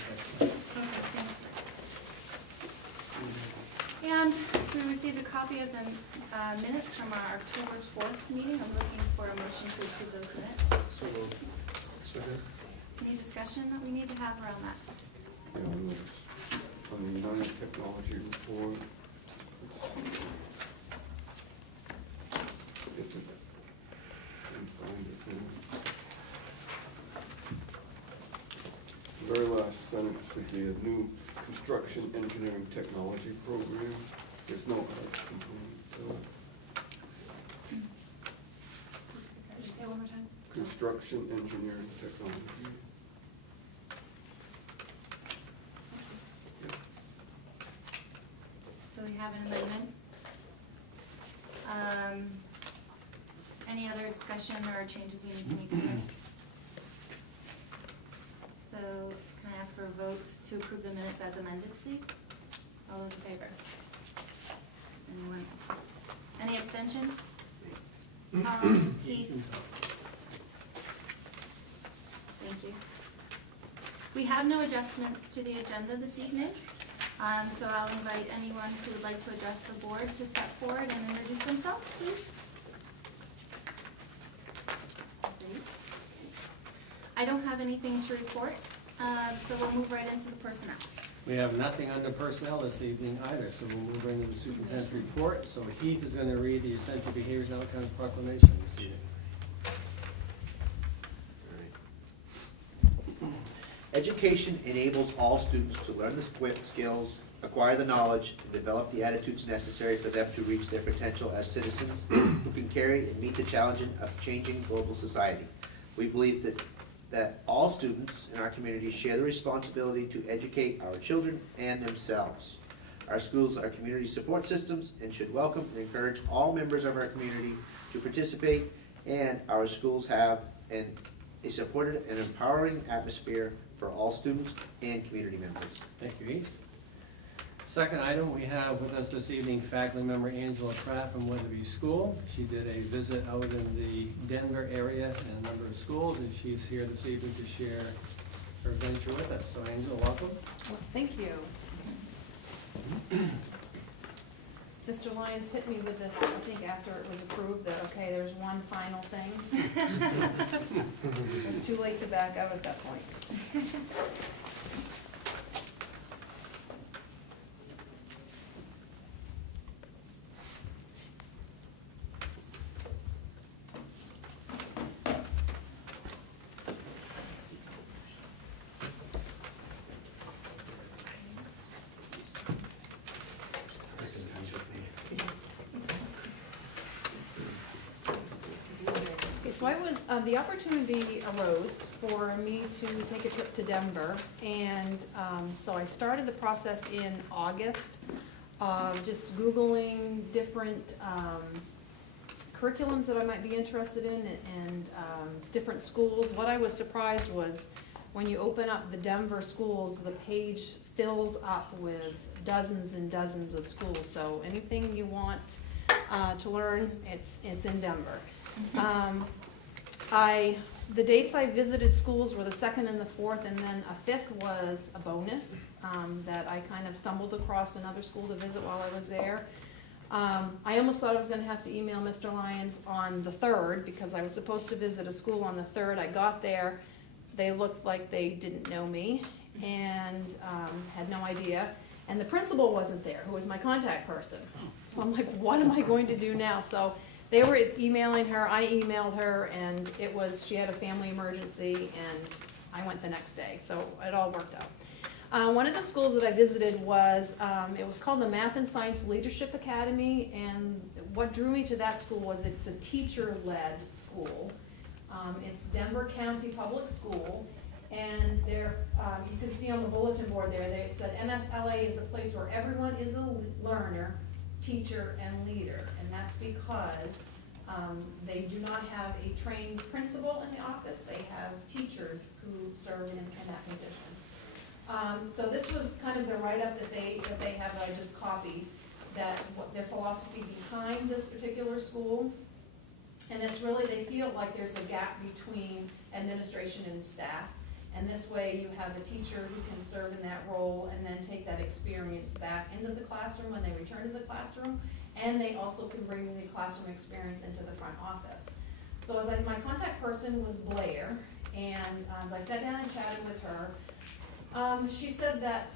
section. Okay, thanks. And we received a copy of the minutes from our October 4th meeting. I'm looking for a motion to approve those minutes. So moved. Second. Any discussion that we need to have around that? On the United Technology report, let's see. Get to that. Can't find it here. The very last sentence should be a new construction engineering technology program. There's no art component to it. Could you say it one more time? Construction engineering technology. So we have an amendment. Any other discussion or changes we need to make to it? So can I ask for a vote to approve the minutes as amended, please? All those in favor? Anyone? Any abstentions? Heath? Thank you. We have no adjustments to the agenda this evening. So I'll invite anyone who would like to address the board to step forward and introduce themselves, please. Great. I don't have anything to report, so we'll move right into the personnel. We have nothing under personnel this evening either, so we'll move right into the superintendent's report. So Heath is going to read the essential behaviors and outcomes proclamation this evening. Education enables all students to learn the skills, acquire the knowledge, and develop the attitudes necessary for them to reach their potential as citizens who can carry and meet the challenges of changing global society. We believe that all students in our community share the responsibility to educate our children and themselves. Our schools are community support systems and should welcome and encourage all members of our community to participate, and our schools have a supportive and empowering atmosphere for all students and community members. Thank you, Heath. Second item, we have with us this evening faculty member Angela Kraft from Weatherby School. She did a visit out in the Denver area in a number of schools, and she's here this evening to share her venture with us. So Angela, welcome. Well, thank you. Mr. Lyons hit me with this, I think after it was approved, that, okay, there's one final thing. It was too late to back out at that point. So I was, the opportunity arose for me to take a trip to Denver, and so I started the process in August, just Googling different curriculums that I might be interested in and different schools. What I was surprised was when you open up the Denver schools, the page fills up with dozens and dozens of schools. So anything you want to learn, it's in Denver. The dates I visited schools were the 2nd and the 4th, and then a 5th was a bonus that I kind of stumbled across another school to visit while I was there. I almost thought I was going to have to email Mr. Lyons on the 3rd because I was supposed to visit a school on the 3rd. I got there, they looked like they didn't know me and had no idea. And the principal wasn't there, who was my contact person. So I'm like, what am I going to do now? So they were emailing her, I emailed her, and it was, she had a family emergency, and I went the next day, so it all worked out. One of the schools that I visited was, it was called the Math and Science Leadership Academy, and what drew me to that school was it's a teacher-led school. It's Denver County Public School, and there, you can see on the bulletin board there, they said MSLA is a place where everyone is a learner, teacher, and leader. And that's because they do not have a trained principal in the office. They have teachers who serve in that position. So this was kind of the write-up that they have that I just copied, that what their philosophy behind this particular school. And it's really, they feel like there's a gap between administration and staff. And this way you have a teacher who can serve in that role and then take that experience back into the classroom when they return to the classroom. And they also can bring the classroom experience into the front office. So my contact person was Blair, and as I sat down and chatted with her, she said that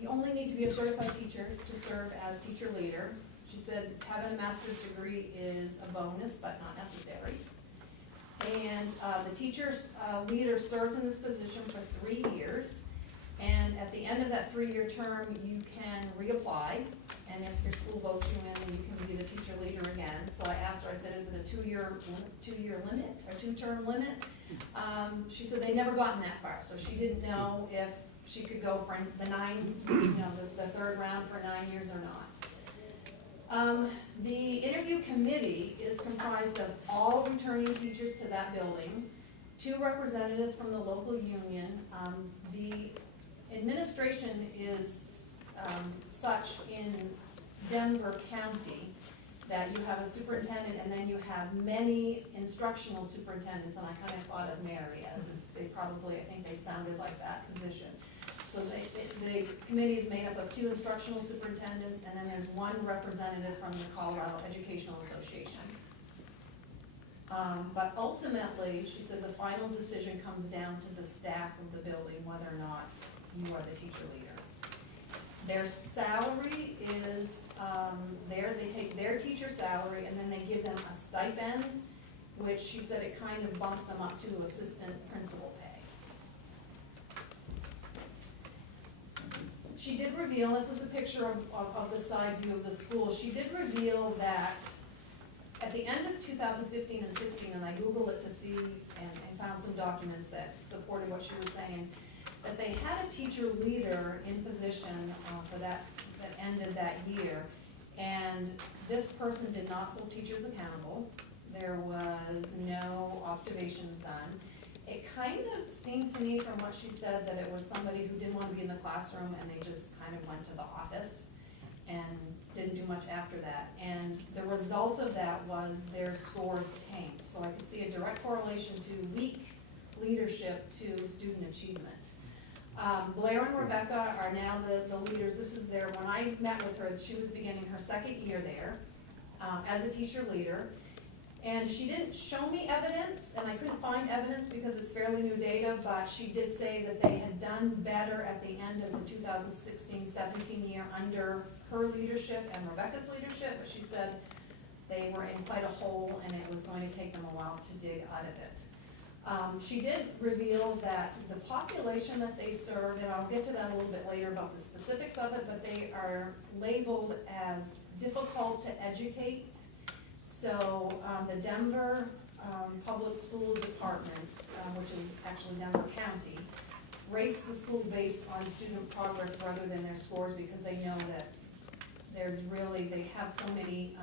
you only need to be a certified teacher to serve as teacher leader. She said having a master's degree is a bonus, but not necessary. And the teacher leader serves in this position for 3 years. And at the end of that 3-year term, you can reapply. And if your school votes you in, then you can be the teacher leader again. So I asked her, I said, is it a two-year limit or 2-term limit? She said they'd never gotten that far, so she didn't know if she could go for the third round for 9 years or not. The interview committee is comprised of all returning teachers to that building, 2 representatives from the local union. The administration is such in Denver County that you have a superintendent and then you have many instructional superintendents, and I kind of thought of Mary as I think they sounded like that position. So the committee is made up of 2 instructional superintendents, and then there's 1 representative from the Colorado Educational Association. But ultimately, she said the final decision comes down to the staff of the building, whether or not you are the teacher leader. Their salary is, they take their teacher salary and then they give them a stipend, which she said it kind of bumps them up to assistant principal pay. She did reveal, this is a picture of the side view of the school, she did reveal that at the end of 2015 and 16, and I Googled it to see and found some documents that supported what she was saying, that they had a teacher leader in position for that ended that year, and this person did not hold teachers accountable. There was no observations done. It kind of seemed to me from what she said that it was somebody who didn't want to be in the classroom and they just kind of went to the office and didn't do much after that. And the result of that was their scores tanked. So I could see a direct correlation to weak leadership to student achievement. Blair and Rebecca are now the leaders. This is when I met with her, she was beginning her 2nd year there as a teacher leader. And she didn't show me evidence, and I couldn't find evidence because it's fairly new data, but she did say that they had done better at the end of the 2016-17 year under her leadership and Rebecca's leadership, but she said they were in quite a hole and it was going to take them a while to dig out of it. She did reveal that the population that they serve, and I'll get to that a little bit later about the specifics of it, but they are labeled as difficult to educate. So the Denver Public School Department, which is actually Denver County, rates the school based on student progress rather than their scores, because they know that they have so many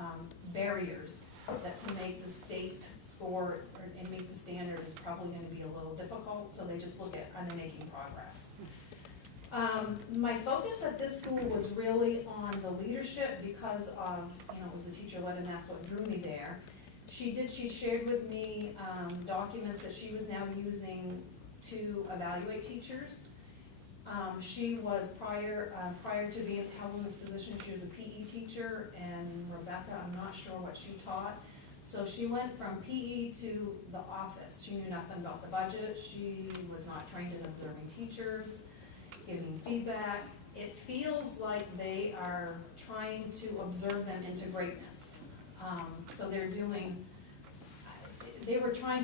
barriers that to make the state score and meet the standard is probably going to be a little difficult, so they just look at are they making progress. My focus at this school was really on the leadership because of, it was a teacher-led and that's what drew me there. She shared with me documents that she was now using to evaluate teachers. She was prior to being held in this position, she was a PE teacher, and Rebecca, I'm not sure what she taught. So she went from PE to the office. She knew nothing about the budget. She was not trained in observing teachers, giving feedback. It feels like they are trying to observe them into greatness. So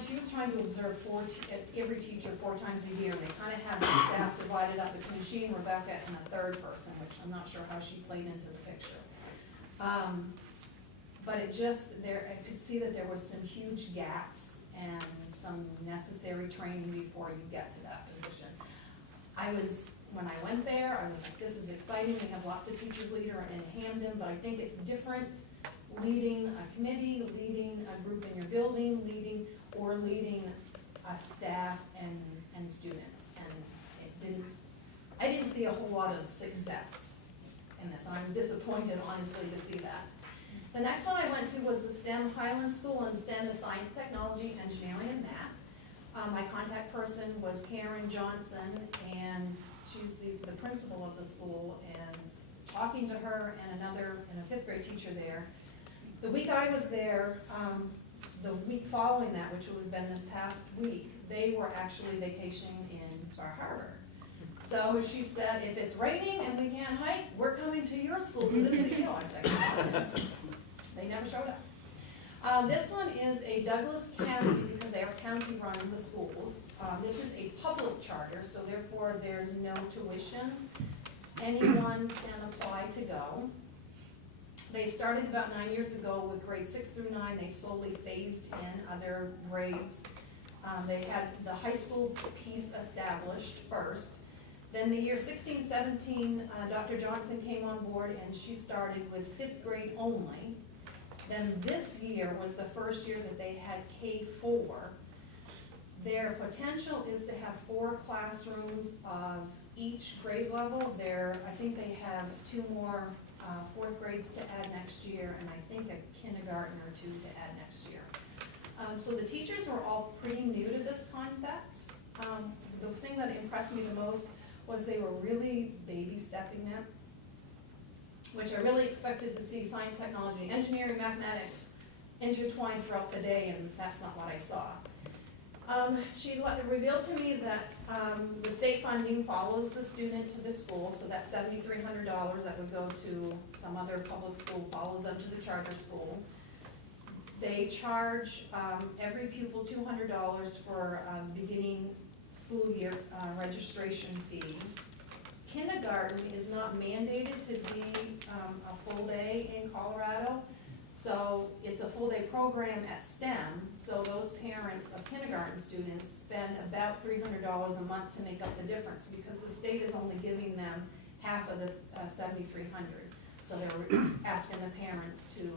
she was trying to observe every teacher 4 times a year. They kind of had the staff divided up between she and Rebecca and a 3rd person, which I'm not sure how she played into the picture. But I could see that there was some huge gaps and some necessary training before you get to that position. When I went there, I was like, this is exciting. We have lots of teachers leader in Hampden, but I think it's different leading a committee, leading a group in your building, leading a staff and students. And I didn't see a whole lot of success in this, and I was disappointed, honestly, to see that. The next one I went to was the STEM Highland School, and STEM is science, technology, engineering, and math. My contact person was Karen Johnson, and she's the principal of the school, and talking to her and a fifth grade teacher there. The week I was there, the week following that, which would have been this past week, they were actually vacationing in Bar Harbor. So she said, if it's raining and we can't hike, we're coming to your school for the video. I said, they never showed up. This one is a Douglas County, because they are county run the schools. This is a public charter, so therefore there's no tuition. Anyone can apply to go. They started about 9 years ago with grades 6 through 9. They slowly phased in other grades. They had the high school piece established first. Then the year 16, 17, Dr. Johnson came on board, and she started with 5th grade only. Then this year was the first year that they had K-4. Their potential is to have 4 classrooms of each grade level. I think they have 2 more 4th grades to add next year, and I think a kindergarten or 2 to add next year. So the teachers were all pretty new to this concept. The thing that impressed me the most was they were really baby stepping them, which I really expected to see science, technology, engineering, mathematics intertwined throughout the day, and that's not what I saw. She revealed to me that the state funding follows the student to the school, so that $7,300 that would go to some other public school follows them to the charter school. They charge every pupil $200 for beginning school year registration fee. Kindergarten is not mandated to be a full day in Colorado, so it's a full day program at STEM, so those parents of kindergarten students spend about $300 a month to make up the difference, because the state is only giving them half of the $7,300. So they're asking the parents to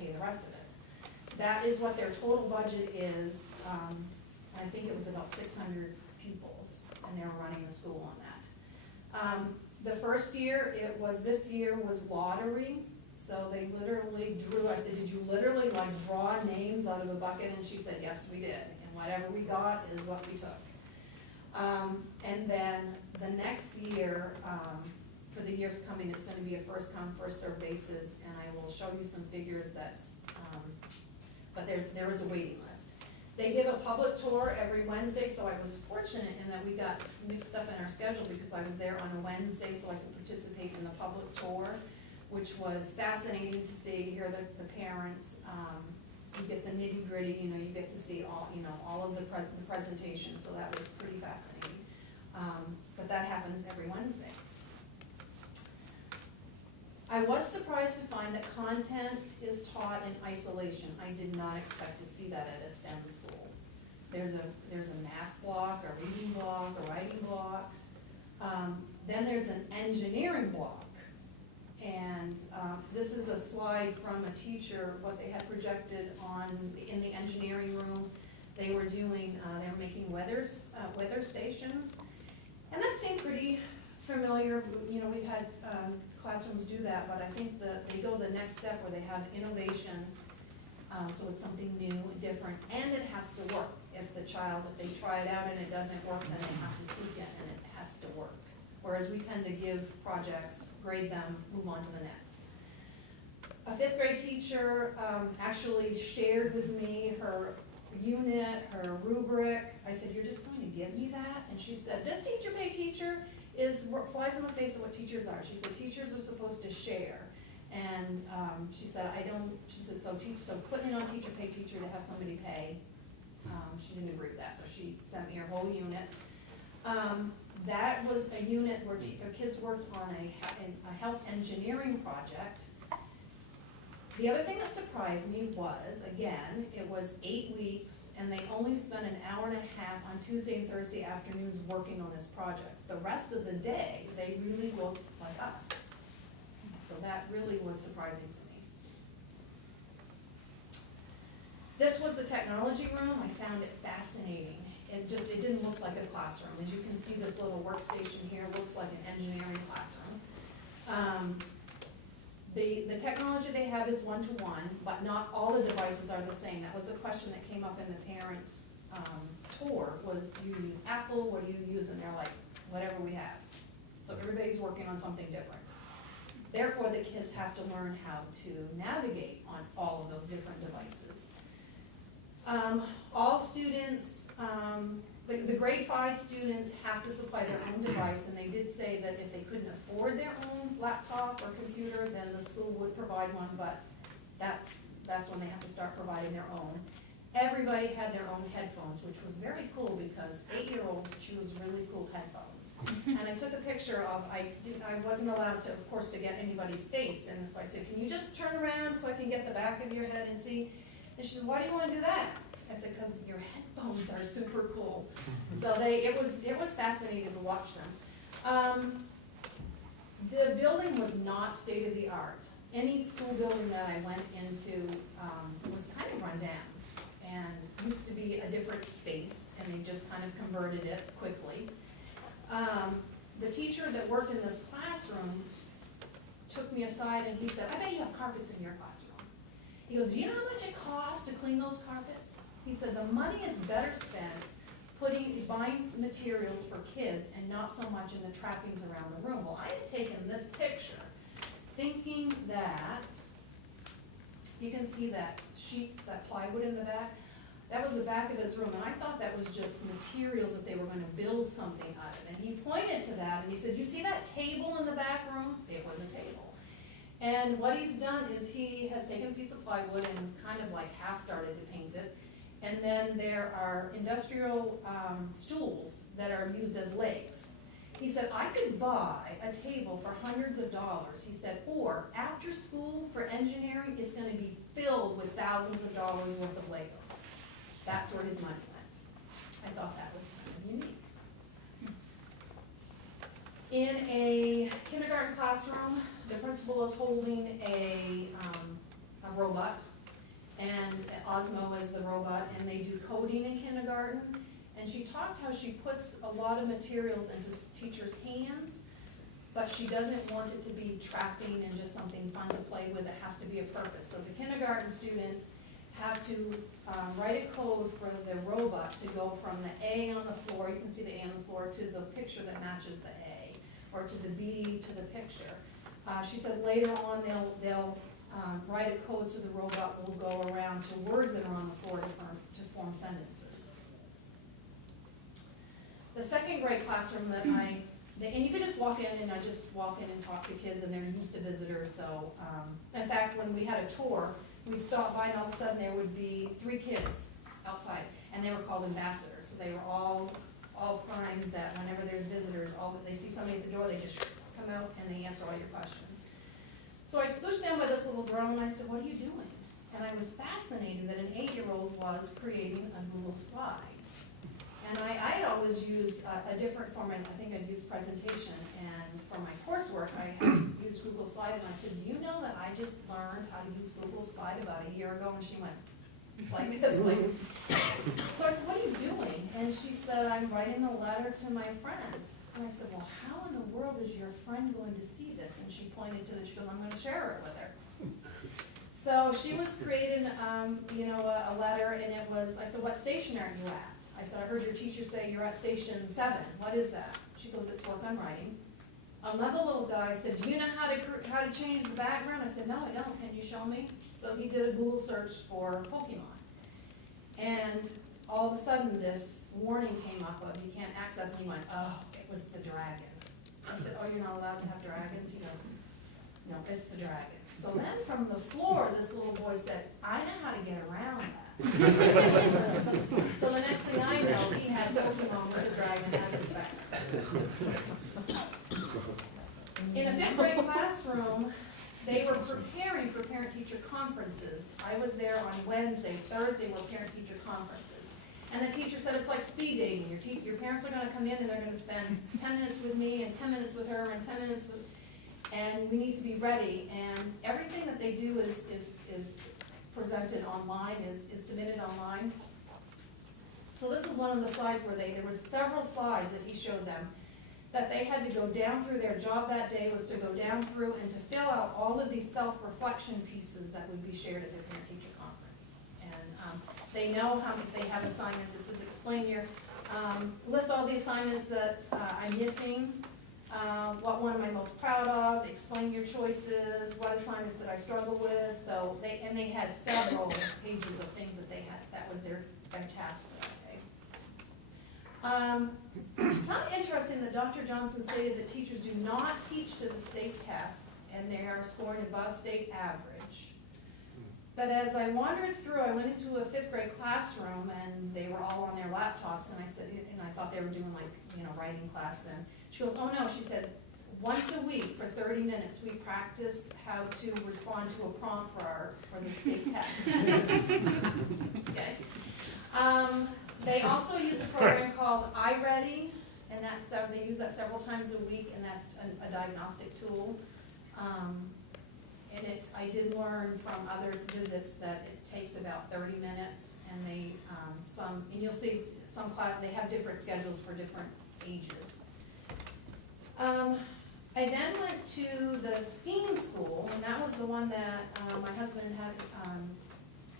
pay the rest of it. That is what their total budget is. I think it was about 600 pupils, and they were running the school on that. The first year, this year was lottery, so they literally drew, I said, did you literally like draw names out of a bucket? And she said, yes, we did, and whatever we got is what we took. And then the next year, for the years coming, it's gonna be a first come, first served basis, and I will show you some figures but there is a waiting list. They give a public tour every Wednesday, so I was fortunate in that we got mixed up in our schedule, because I was there on a Wednesday so I could participate in the public tour, which was fascinating to see, hear the parents. You get the nitty gritty, you get to see all of the presentation, so that was pretty fascinating. But that happens every Wednesday. I was surprised to find that content is taught in isolation. I did not expect to see that at a STEM school. There's a math block, a reading block, a writing block. Then there's an engineering block. And this is a slide from a teacher, what they had projected in the engineering room. They were making weather stations. And that seemed pretty familiar. We've had classrooms do that, but I think they go the next step where they have innovation, so it's something new, different, and it has to work. If they try it out and it doesn't work, then they have to tweak it, and it has to work. Whereas we tend to give projects, grade them, move on to the next. A 5th grade teacher actually shared with me her unit, her rubric. I said, you're just going to give me that? And she said, this teacher pay teacher flies in the face of what teachers are. She said, teachers are supposed to share. And she said, so putting it on teacher pay teacher to have somebody pay, she didn't agree with that, so she sent me her whole unit. That was a unit where kids worked on a health engineering project. The other thing that surprised me was, again, it was 8 weeks, and they only spent an hour and a half on Tuesday and Thursday afternoons working on this project. The rest of the day, they really looked like us. So that really was surprising to me. This was the technology room. I found it fascinating. It didn't look like a classroom. As you can see, this little workstation here looks like an engineering classroom. The technology they have is one-to-one, but not all the devices are the same. That was a question that came up in the parent tour was, do you use Apple, what do you use? And they're like, whatever we have. So everybody's working on something different. Therefore, the kids have to learn how to navigate on all of those different devices. All students, the grade 5 students have to supply their own device, and they did say that if they couldn't afford their own laptop or computer, then the school would provide one, but that's when they have to start providing their own. Everybody had their own headphones, which was very cool because 8-year-olds choose really cool headphones. And I took a picture of, I wasn't allowed to, of course, to get anybody's face, and so I said, can you just turn around so I can get the back of your head and see? And she said, why do you want to do that? I said, because your headphones are super cool. So it was fascinating to watch them. The building was not state of the art. Any school building that I went into was kind of run down and used to be a different space, and they just kind of converted it quickly. The teacher that worked in this classroom took me aside and he said, I bet you have carpets in your classroom. He goes, do you know how much it costs to clean those carpets? He said, the money is better spent buying some materials for kids and not so much in the trappings around the room. Well, I had taken this picture thinking that, you can see that sheet, that plywood in the back, that was the back of his room, and I thought that was just materials that they were gonna build something out of. And he pointed to that and he said, you see that table in the back room? It was a table. And what he's done is he has taken a piece of plywood and kind of like half started to paint it. And then there are industrial stools that are used as legs. He said, I could buy a table for hundreds of dollars. He said, or after school for engineering, it's gonna be filled with thousands of dollars worth of Legos. That's where his money went. I thought that was kind of unique. In a kindergarten classroom, the principal is holding a robot, and Osmo is the robot, and they do coding in kindergarten. And she talked how she puts a lot of materials into teachers' hands, but she doesn't want it to be trapping and just something fun to play with. It has to be a purpose. So the kindergarten students have to write a code for the robot to go from the A on the floor, you can see the A on the floor, to the picture that matches the A, or to the B to the picture. She said later on they'll write a code so the robot will go around to words that are on the floor to form sentences. The second grade classroom and you could just walk in, and I just walk in and talk to kids, and they're used to visitors. So in fact, when we had a tour, we'd stop by and all of a sudden there would be 3 kids outside, and they were called ambassadors. So they were all primed that whenever there's visitors, they see somebody at the door, they just come out and they answer all your questions. So I stood down by this little girl and I said, what are you doing? And I was fascinated that an 8-year-old was creating a Google slide. And I had always used a different format. I think I'd used presentation, and for my coursework I had used Google Slide, and I said, do you know that I just learned how to use Google Slide about a year ago? And she went like this. So I said, what are you doing? And she said, I'm writing a letter to my friend. And I said, well, how in the world is your friend going to see this? And she pointed to the show, I'm going to share it with her. So she was creating, a letter, and it was, I said, what station are you at? I said, I heard your teacher say you're at station 7. What is that? She goes, it's work on writing. Another little guy said, do you know how to change the background? I said, no, I don't. Can you show me? So he did a Google search for Pokemon. And all of a sudden this warning came up of you can't access, and he went, oh, it was the dragon. I said, oh, you're not allowed to have dragons? He goes, no, it's the dragon. So then from the floor, this little boy said, I know how to get around that. So the next thing I know, he had Pokemon with the dragon as his background. In a 5th grade classroom, they were preparing for parent-teacher conferences. I was there on Wednesday. Thursday were parent-teacher conferences. And the teacher said it's like speed dating. Your parents are going to come in and they're going to spend 10 minutes with me and 10 minutes with her and 10 minutes with, and we need to be ready. And everything that they do is presented online, is submitted online. So this is one of the slides where there were several slides that he showed them that they had to go down through. Their job that day was to go down through and to fill out all of these self-reflection pieces that would be shared at their parent-teacher conference. And they know how, if they have assignments, this is explain your, list all the assignments that I'm missing, what one am I most proud of, explain your choices, what assignments did I struggle with, so they had several pages of things that they had, that was their task for that day. Found it interesting that Dr. Johnson stated that teachers do not teach to the state test, and they are scoring above state average. But as I wandered through, I went into a 5th grade classroom, and they were all on their laptops, and I said, and I thought they were doing like, writing class, and she goes, oh no, she said, once a week for 30 minutes, we practice how to respond to a prompt for the state test. Okay. They also use a program called iReady, and they use that several times a week, and that's a diagnostic tool. And I did learn from other visits that it takes about 30 minutes, and and you'll see some class, they have different schedules for different ages. I then went to the STEAM school, and that was the one that my husband had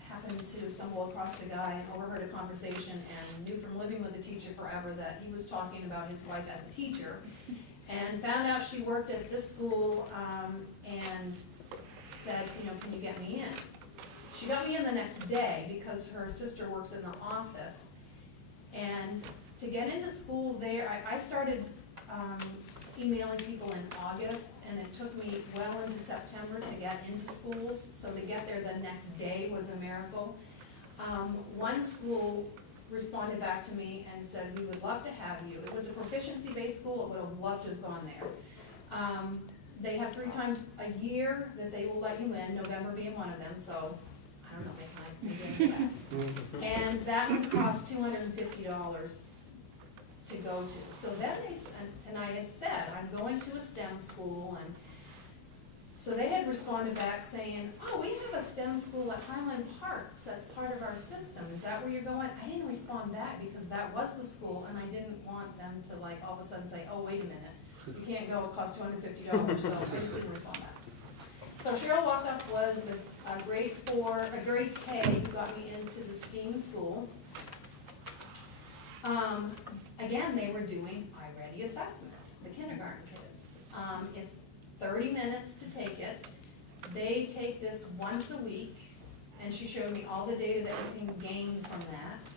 happened to stumble across a guy and overheard a conversation, and knew from living with a teacher forever that he was talking about his wife as a teacher, and found out she worked at this school, and said, can you get me in? She got me in the next day because her sister works in the office. And to get into school there, I started emailing people in August, and it took me well into September to get into schools. So to get there the next day was a miracle. One school responded back to me and said, we would love to have you. It was a proficiency-based school. I would have loved to have gone there. They have 3 times a year that they will let you in, November being one of them, so I don't know, they might be into that. And that would cost $250 to go to. So then and I had said, I'm going to a STEM school, and so they had responded back saying, oh, we have a STEM school at Highland Parks, that's part of our system, is that where you're going? I didn't respond back because that was the school, and I didn't want them to all of a sudden say, oh, wait a minute. You can't go, it costs $250, so I just didn't respond back. So Cheryl Walkup was a grade K who got me into the STEAM school. Again, they were doing iReady assessment, the kindergarten kids. It's 30 minutes to take it. They take this once a week, and she showed me all the data that was being gained from that.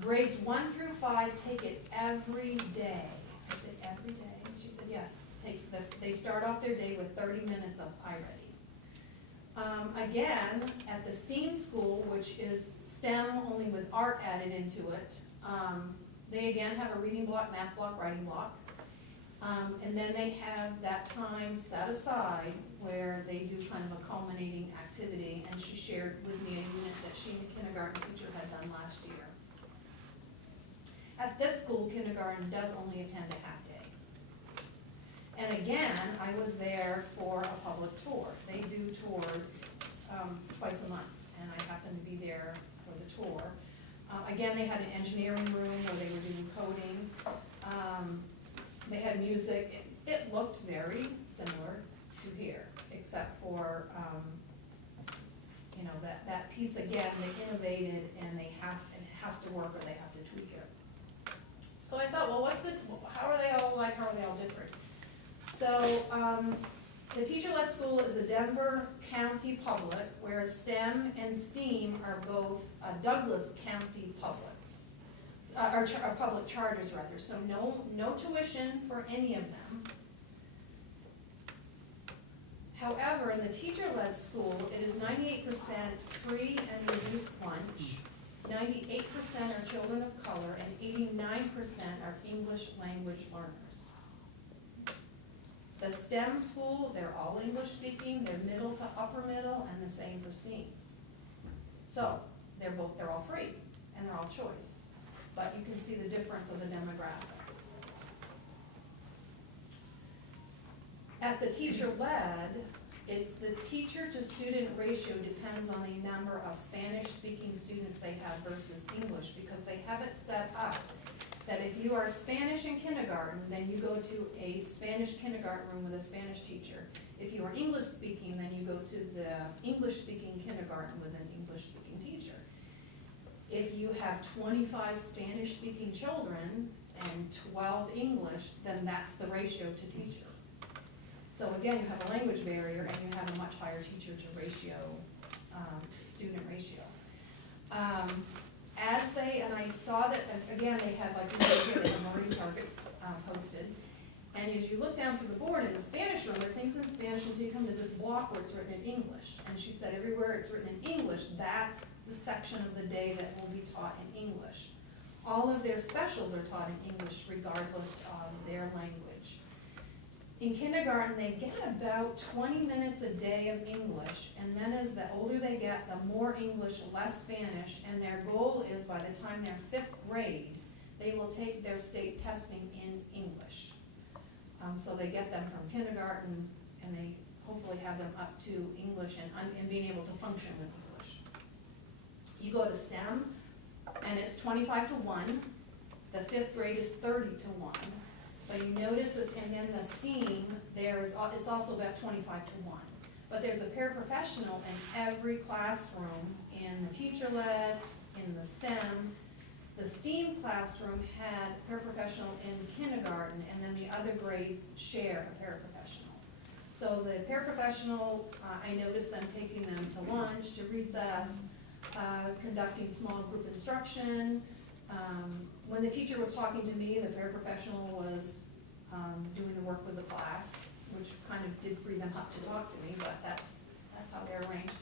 Grades 1 through 5 take it every day. I said, every day? She said, yes. They start off their day with 30 minutes of iReady. Again, at the STEAM school, which is STEM only with art added into it, they again have a reading block, math block, writing block. And then they have that time set aside where they do kind of a culminating activity, and she shared with me a unit that she and the kindergarten teacher had done last year. At this school, kindergarten does only attend a half day. And again, I was there for a public tour. They do tours twice a month, and I happened to be there for the tour. Again, they had an engineering room where they were doing coding. They had music. It looked very similar to here, except for that piece again. They innovated, and it has to work, or they have to tweak it. So I thought, well, how are they all alike? How are they all different? So the teacher-led school is a Denver County public, whereas STEM and STEAM are both Douglas County publics, or public charters rather. So no tuition for any of them. However, in the teacher-led school, it is 98% free and reduced lunch. 98% are children of color, and 89% are English language learners. The STEM school, they're all English speaking, they're middle to upper middle, and the same for STEAM. So they're all free, and they're all choice. But you can see the difference of the demographics. At the teacher-led, it's the teacher-to-student ratio depends on the number of Spanish-speaking students they have versus English, because they have it set up that if you are Spanish in kindergarten, then you go to a Spanish kindergarten room with a Spanish teacher. If you are English-speaking, then you go to the English-speaking kindergarten with an English-speaking teacher. If you have 25 Spanish-speaking children and 12 English, then that's the ratio to teacher. So again, you have a language barrier and you have a much higher teacher to ratio, student ratio. And I saw that, again, they had like, they had learning targets posted. And as you look down through the board in the Spanish room, there are things in Spanish until you come to this block where it's written in English. And she said everywhere it's written in English, that's the section of the day that will be taught in English. All of their specials are taught in English regardless of their language. In kindergarten, they get about 20 minutes a day of English, and then as the older they get, the more English, less Spanish, and their goal is by the time they're 5th grade, they will take their state testing in English. So they get them from kindergarten, and they hopefully have them up to English and being able to function with English. You go to STEM, and it's 25 to 1. The 5th grade is 30 to 1. So you notice that, and then the STEAM, it's also about 25 to 1. But there's a paraprofessional in every classroom, in the teacher-led, in the STEM. The STEAM classroom had paraprofessional in kindergarten, and then the other grades share a paraprofessional. So the paraprofessional, I noticed them taking them to lunch, to recess, conducting small group instruction. When the teacher was talking to me, the paraprofessional was doing the work with the class, which kind of did free them up to talk to me, but that's how they're arranged.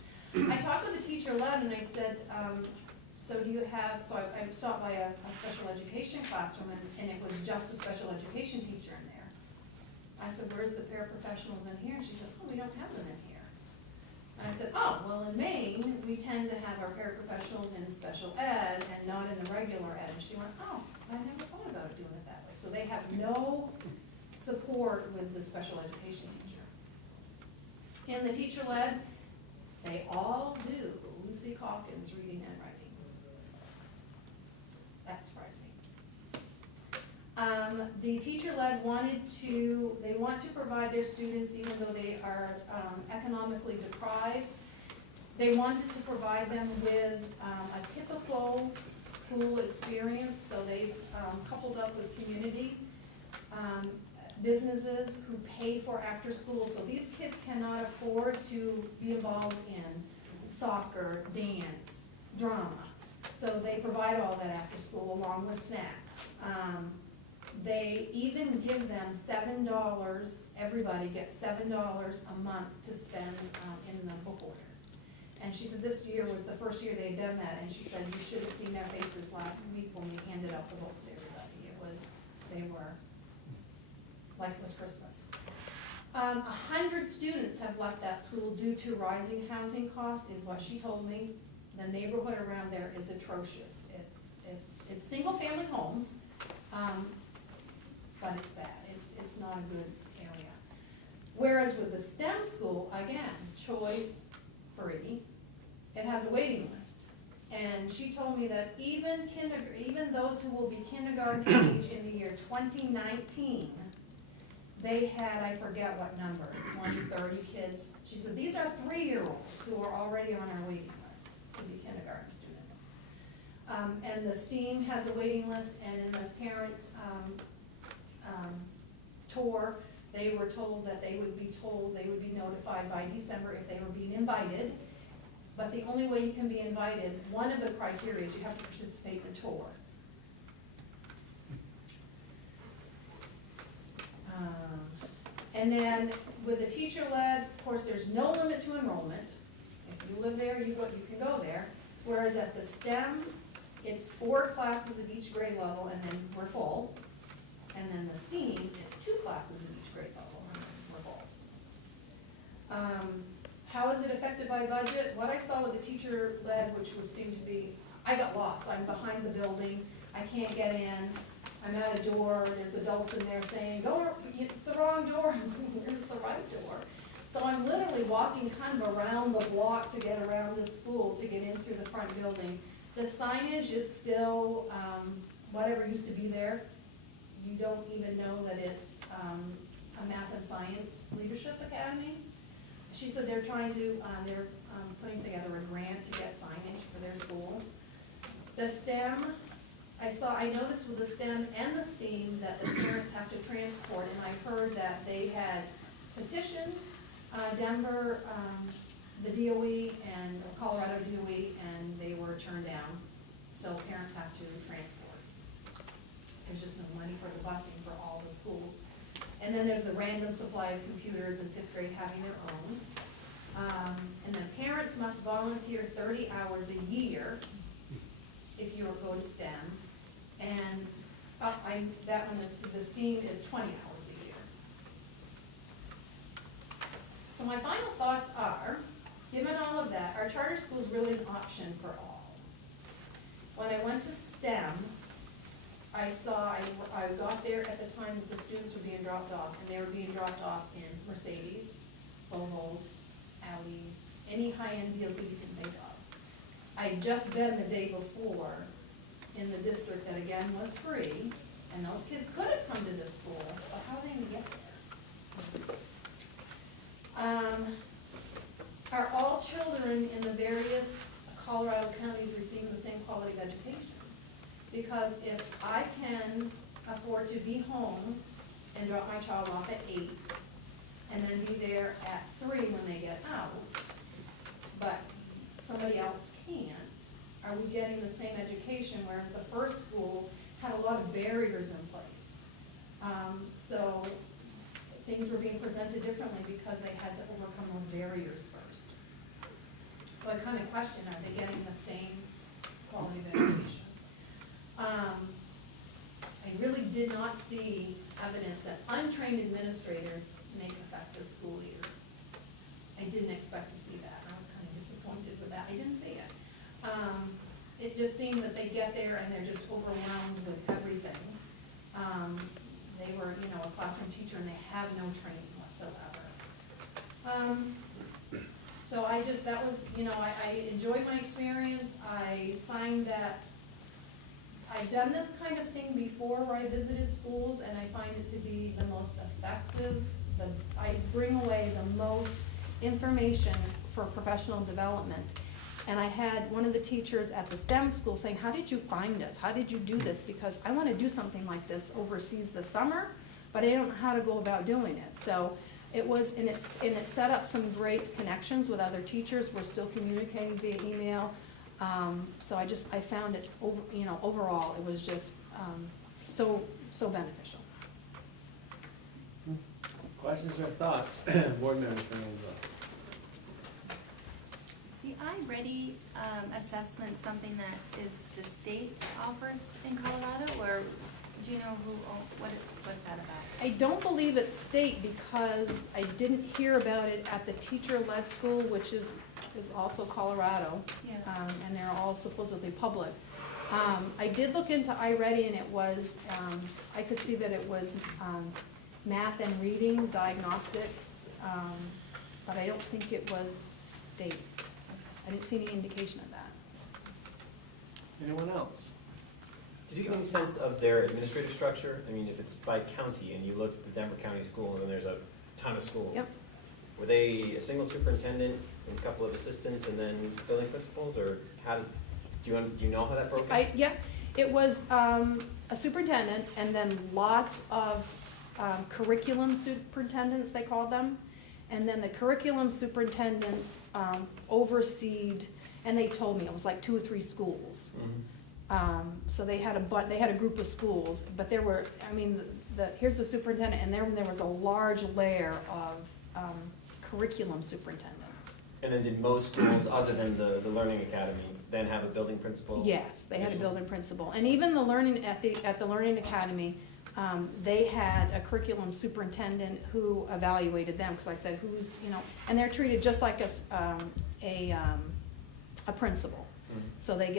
I talked with the teacher-led, and I said, so do you have, so I stopped by a special education classroom, and it was just a special education teacher in there. I said, where's the paraprofessionals in here? And she said, oh, we don't have them in here. And I said, oh, well, in Maine, we tend to have our paraprofessionals in special ed and not in the regular ed. And she went, oh, I never thought about doing it that way. So they have no support with the special education teacher. In the teacher-led, they all do Lucy Calkins reading and writing. That surprised me. The teacher-led want to provide their students, even though they are economically deprived, they wanted to provide them with a typical school experience, so they've coupled up with community businesses who pay for after school. So these kids cannot afford to be involved in soccer, dance, drama. So they provide all that after school along with snacks. They even give them $7, everybody gets $7 a month to spend in the book order. And she said this year was the first year they had done that, and she said you should have seen their faces last week when we handed out the books to everybody. They were like it was Christmas. 100 students have left that school due to rising housing costs, is what she told me. The neighborhood around there is atrocious. It's single-family homes, but it's bad. It's not a good area. Whereas with the STEM school, again, choice free, it has a waiting list. And she told me that even those who will be kindergarten age in the year 2019, they had, I forget what number, 20, 30 kids. She said, these are 3-year-olds who are already on our waiting list to be kindergarten students. And the STEAM has a waiting list, and in the parent tour, they were told that they would be notified by December if they were being invited. But the only way you can be invited, one of the criteria is you have to participate in the tour. And then with the teacher-led, of course, there's no limit to enrollment. If you live there, you can go there. Whereas at the STEM, it's 4 classes of each grade level, and then we're full. And then the STEAM, it's 2 classes of each grade level, and then we're full. How is it affected by budget? What I saw with the teacher-led, which seemed to be, I got lost. I'm behind the building. I can't get in. I'm at a door. There's adults in there saying, "Go, it's the wrong door." Where's the right door? So I'm literally walking kind of around the block to get around the school to get in through the front building. The signage is still whatever used to be there. You don't even know that it's a math and science leadership academy. She said they're trying to, they're putting together a grant to get signage for their school. The STEM, I noticed with the STEM and the STEAM that the parents have to transport, and I heard that they had petitioned Denver, the DOE and Colorado DOE, and they were turned down. So parents have to transport. There's just no money for the busing for all the schools. And then there's the random supply of computers in fifth grade having their own. And then parents must volunteer 30 hours a year if you go to STEM. And that one is, the STEAM is 20 hours a year. So my final thoughts are, given all of that, are charter schools really an option for all? When I went to STEM, I got there at the time that the students were being dropped off, and they were being dropped off in Mercedes, Volvos, Audis, any high-end vehicle you can think of. I'd just been the day before in the district that again was free, and those kids could have come to this school, but how are they gonna get there? Are all children in the various Colorado counties receiving the same quality of education? Because if I can afford to be home and drop my child off at 8, and then be there at 3 when they get out, but somebody else can't, are we getting the same education, whereas the first school had a lot of barriers in place? So things were being presented differently because they had to overcome those barriers first. So I kind of question, are they getting the same quality of education? I really did not see evidence that untrained administrators make effective school leaders. I didn't expect to see that, and I was kind of disappointed with that. I didn't see it. It just seemed that they get there and they're just overwhelmed with everything. They were, a classroom teacher and they have no training whatsoever. So I enjoyed my experience. I find that I've done this kind of thing before where I visited schools, and I find it to be the most effective. I bring away the most information for professional development. And I had one of the teachers at the STEM school saying, how did you find us? How did you do this? Because I want to do something like this overseas this summer, but I don't know how to go about doing it. So it was, and it set up some great connections with other teachers. We're still communicating via email. So I found it, overall, it was just so beneficial. Questions or thoughts? Board members for Angela. The iReady assessment something that is the state offers in Colorado, or do you know what's that about? I don't believe it's state because I didn't hear about it at the teacher-led school, which is also Colorado. Yeah. And they're all supposedly public. I did look into iReady, and it was, I could see that it was math and reading, diagnostics, but I don't think it was state. I didn't see any indication of that. Anyone else? Did you get any sense of their administrative structure? I mean, if it's by county and you look at the Denver County schools and there's a ton of schools. Yep. Were they a single superintendent and a couple of assistants and then building principals, or how did, do you know how that broke out? Yeah, it was a superintendent and then lots of curriculum superintendents, they called them. And then the curriculum superintendents overseed, and they told me it was like 2 or 3 schools. Mhm. So they had a group of schools, but there were, here's the superintendent, and then there was a large layer of curriculum superintendents. And then did most schools, other than the Learning Academy, then have a building principal? Yes, they had a building principal, and even the Learning, at the Learning Academy, they had a curriculum superintendent who evaluated them, because I said, and they're treated just like a principal. Mhm. So they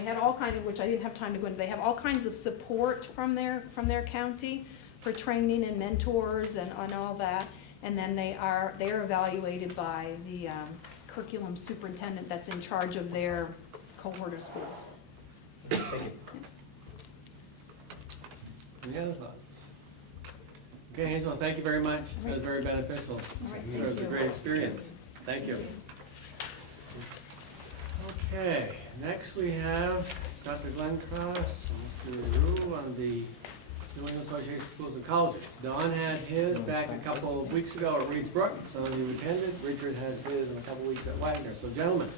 had all kinds of, which I didn't have time to go into, they have all kinds of support from their county for training and mentors and all that, and then they are evaluated by the curriculum superintendent that's in charge of their cohort of schools. Thank you. Any other thoughts? Okay, Angela, thank you very much. It was very beneficial. All right, I'm sure it was a thank you. great experience. Thank you. Okay. next we have Dr. Glenn Cross and Mr. Rue on the New England Association of Schools and Colleges. Don had his back a couple of weeks ago at Reeds Brook, some of you attended. Richard has his in a couple of weeks at Wagner. So gentlemen.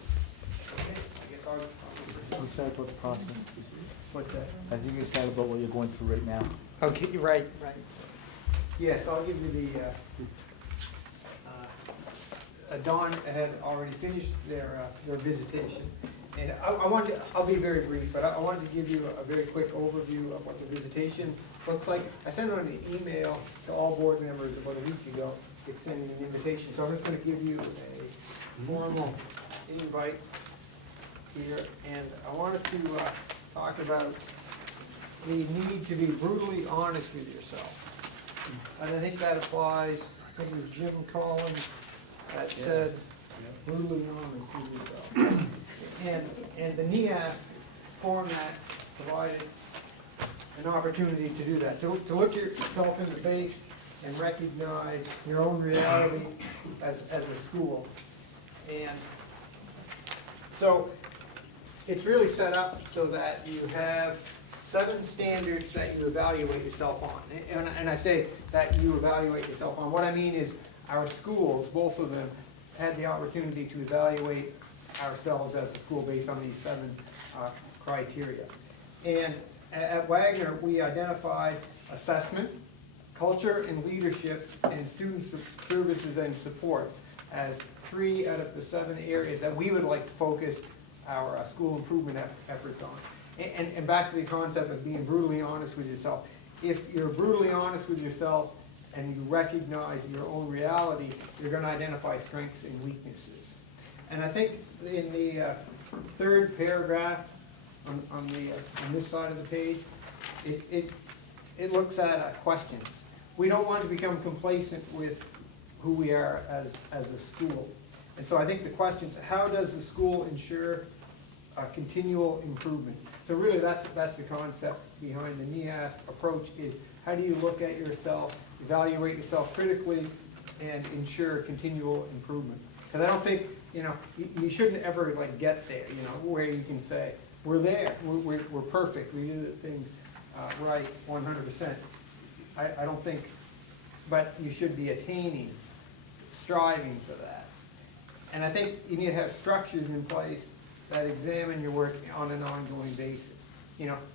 I'm excited about the process. What's that? I think you're excited about what you're going through right now. Okay, you're right. Yes, I'll give you Dawn had already finished their visitation. And I wanted to, I'll be very brief, but I wanted to give you a very quick overview of what the visitation looks like. I sent out an email to all board members about a week ago, extending an invitation. So I'm just gonna give you a formal invite here. And I wanted to talk about the need to be brutally honest with yourself. And I think that applies, I think it was Jim Collins that said, brutally honest with yourself. And the NEAS format provided an opportunity to do that, to look yourself in the face and recognize your own reality as a school. And so it's really set up so that you have 7 standards that you evaluate yourself on. And I say that you evaluate yourself on. What I mean is our schools, both of them, had the opportunity to evaluate ourselves as a school based on these 7 criteria. And at Wagner, we identified assessment, culture and leadership, and student services and supports as 3 out of the 7 areas that we would like to focus our school improvement efforts on. And back to the concept of being brutally honest with yourself. If you're brutally honest with yourself and you recognize your own reality, you're going to identify strengths and weaknesses. And I think in the 3rd paragraph on this side of the page, it looks at questions. We don't want to become complacent with who we are as a school. And so I think the questions, how does the school ensure continual improvement? So really that's the concept behind the NEAS approach, is how do you look at yourself, evaluate yourself critically, and ensure continual improvement? Because I don't think, you shouldn't ever get there, where you can say, we're there, we're perfect, we do the things right 100%. I don't think, but you should be attaining, striving for that. And I think you need to have structures in place that examine your work on an ongoing basis.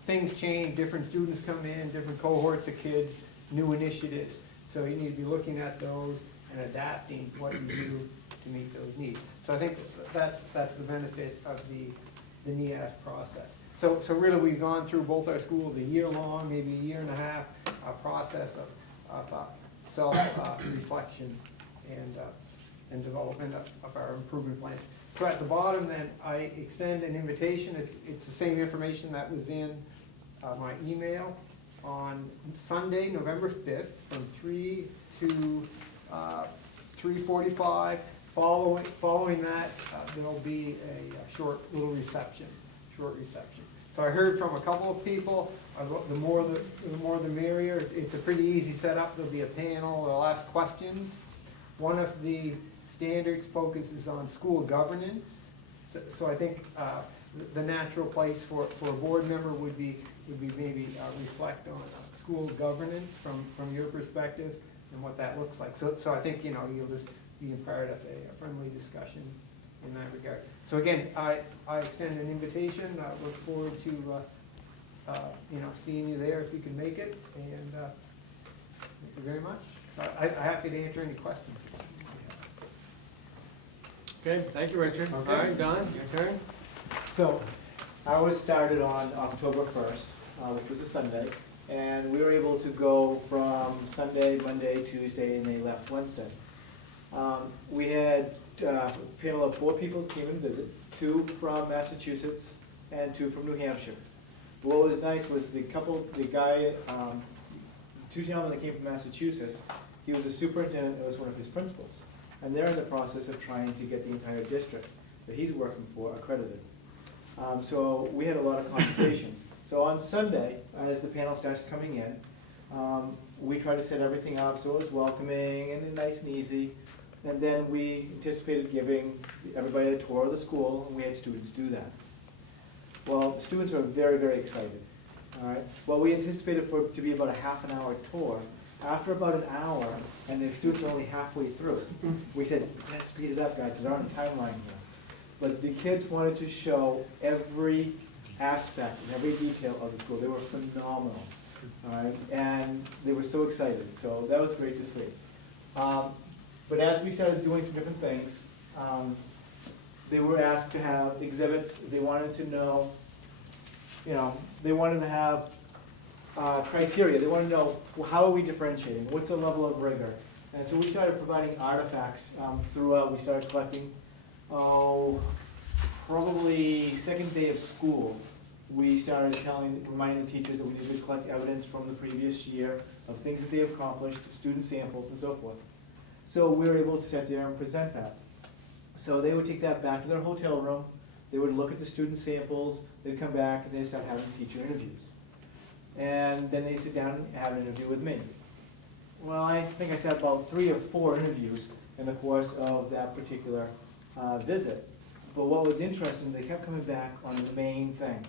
Things change, different students come in, different cohorts of kids, new initiatives. So you need to be looking at those and adapting what you do to meet those needs. So I think that's the benefit of the NEAS process. So really we've gone through both our schools a year-long, maybe a year and a half, process of self-reflection and development of our improvement plans. So at the bottom then, I extend an invitation. It's the same information that was in my email on Sunday, November 5th, from 3 to 3:45. Following that, there'll be a short reception. So I heard from a couple of people, the more the merrier. It's a pretty easy setup. There'll be a panel, they'll ask questions. One of the standards focuses on school governance. So I think the natural place for a board member would be maybe reflect on school governance from your perspective and what that looks like. So I think you'll just be a part of a friendly discussion in that regard. So again, I extend an invitation. I look forward to seeing you there if you can make it. And thank you very much. I'm happy to answer any questions. Okay, thank you, Richard. Okay. All right, Don, your turn. So, I was started on October 1st, which was a Sunday, and we were able to go from Sunday, Monday, Tuesday, and they left Wednesday. We had a panel of 4 people who came and visit, 2 from Massachusetts and 2 from New Hampshire. What was nice was the guy, 2 gentlemen that came from Massachusetts, he was a superintendent, that was one of his principals. And they're in the process of trying to get the entire district that he's working for accredited. So we had a lot of conversations. So on Sunday, as the panel starts coming in, we tried to set everything up so it was welcoming and nice and easy. And then we anticipated giving everybody a tour of the school, and we had students do that. Well, the students are very, very excited, all right? What we anticipated for it to be about a half an hour tour, after about an hour, and the students are only halfway through, we said, let's speed it up, guys, they're on a timeline here. But the kids wanted to show every aspect and every detail of the school. They were phenomenal, all right? And they were so excited, so that was great to see. But as we started doing some different things, they were asked to have exhibits. They wanted to know, they wanted to have criteria. They wanted to know, well, how are we differentiating? What's the level of rigor? And so we started providing artifacts throughout. We started collecting, probably second day of school, we started reminding the teachers that we needed to collect evidence from the previous year of things that they accomplished, student samples, and so forth. So we were able to sit there and present that. So they would take that back to their hotel room, they would look at the student samples, they'd come back and they'd start having teacher interviews. And then they sit down and have an interview with me. Well, I think I sat about 3 or 4 interviews in the course of that particular visit. But what was interesting, they kept coming back on the main thing.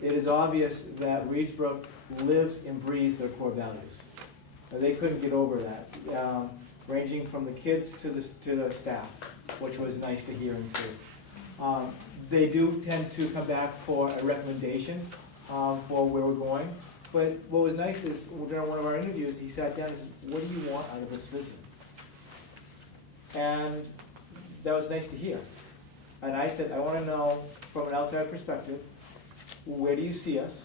It is obvious that Reedsbrook lives and breathes their core values. They couldn't get over that, ranging from the kids to the staff, which was nice to hear and see. They do tend to come back for a recommendation for where we're going. But what was nice is, during one of our interviews, he sat down and said, what do you want out of this visit? And that was nice to hear. And I said, I want to know, from an outside perspective, where do you see us?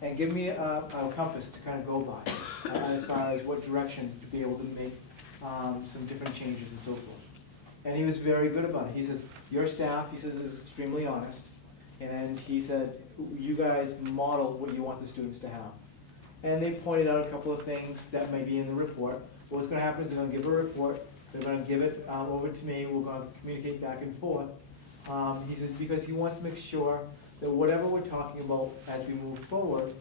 And give me a compass to kind of go by, as far as what direction to be able to make some different changes and so forth. And he was very good about it. He says, your staff, he says, is extremely honest. And he said, you guys model what you want the students to have. And they pointed out a couple of things that may be in the report. What's going to happen is they're going to give a report, they're going to give it over to me, we're going to communicate back and forth. He said, because he wants to make sure that whatever we're talking about as we move forward,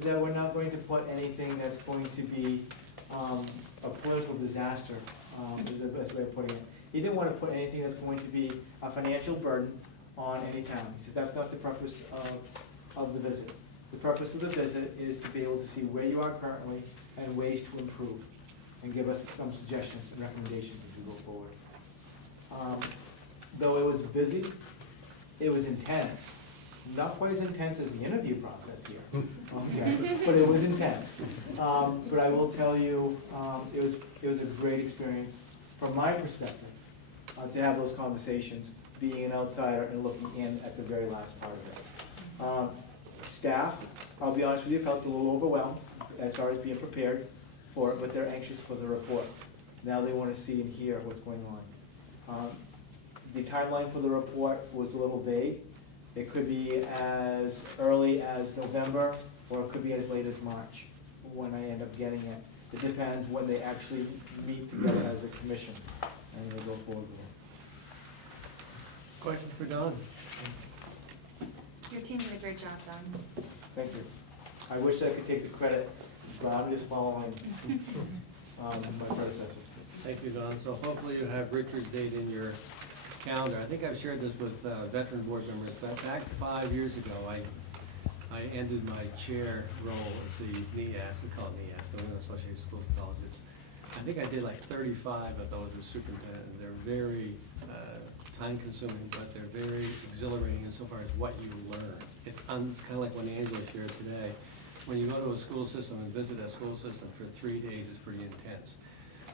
that we're not going to put anything that's going to be a political disaster, is the best way of putting it. He didn't want to put anything that's going to be a financial burden on any town. He said, that's not the purpose of the visit. The purpose of the visit is to be able to see where you are currently and ways to improve, and give us some suggestions and recommendations as we go forward. Though it was busy, it was intense. Not quite as intense as the interview process here, okay, but it was intense. But I will tell you, it was a great experience from my perspective to have those conversations, being an outsider and looking in at the very last part of it. Staff, I'll be honest with you, felt a little overwhelmed as far as being prepared for it, but they're anxious for the report. Now they want to see and hear what's going on. The timeline for the report was a little vague. It could be as early as November, or it could be as late as March when I end up getting it. It depends when they actually meet together as a commission and they go forward with it. Question for Don? Your team did a great job, Don. Thank you. I wish I could take the credit, but I'm just following my predecessors. Thank you, Don. So hopefully you have Richard's date in your calendar. I think I've shared this with veteran board members, but back 5 years ago, I ended my chair role as the NEAS, we call it NEAS, New England Association of Schools and Colleges. I think I did like 35 of those as superintendent. They're very time-consuming, but they're very exhilarating insofar as what you learn. It's kind of like when Angela shared today. When you go to a school system and visit a school system for 3 days, it's pretty intense.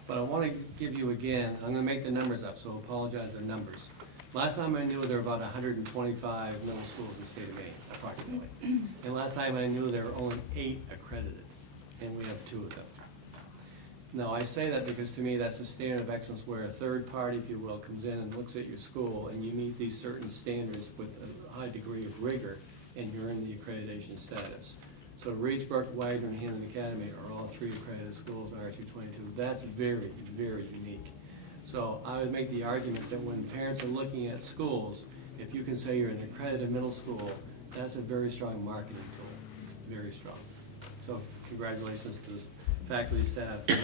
But I want to give you again, I'm going to make the numbers up, so I apologize, they're numbers. Last time I knew there were about 125 middle schools in the state of Maine, approximately. And last time I knew there were only 8 accredited, and we have 2 of them. Now, I say that because to me that's a standard of excellence where a third party, if you will, comes in and looks at your school and you meet these certain standards with a high degree of rigor and you're in the accreditation status. So Reedsbrook, Widener, and Hampden Academy are all 3 accredited schools in RSU22. That's very, very unique. So I would make the argument that when parents are looking at schools, if you can say you're an accredited middle school, that's a very strong marketing tool, very strong. So congratulations to the faculty, staff, and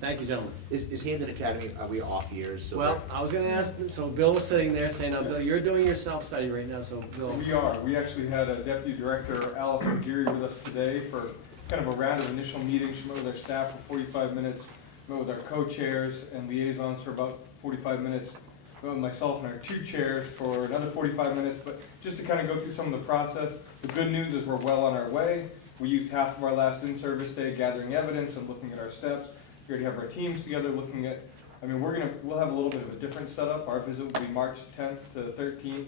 Thank you, gentlemen. Is Hampden Academy, are we off years? So Well, I was gonna ask, so Bill was sitting there saying, now, Bill, you're doing your self-study right now, so Bill. We are. We actually had a Deputy Director, Allison Geary, with us today for kind of a round of initial meetings. She met with our staff for 45 minutes, met with our co-chairs and liaisons for about 45 minutes, met with myself and our two chairs for another 45 minutes, but just to kind of go through some of the process. The good news is we're well on our way. We used half of our last in-service day gathering evidence and looking at our steps. We already have our teams together looking at, I mean, we'll have a little bit of a different setup. Our visit will be March 10th to 13th,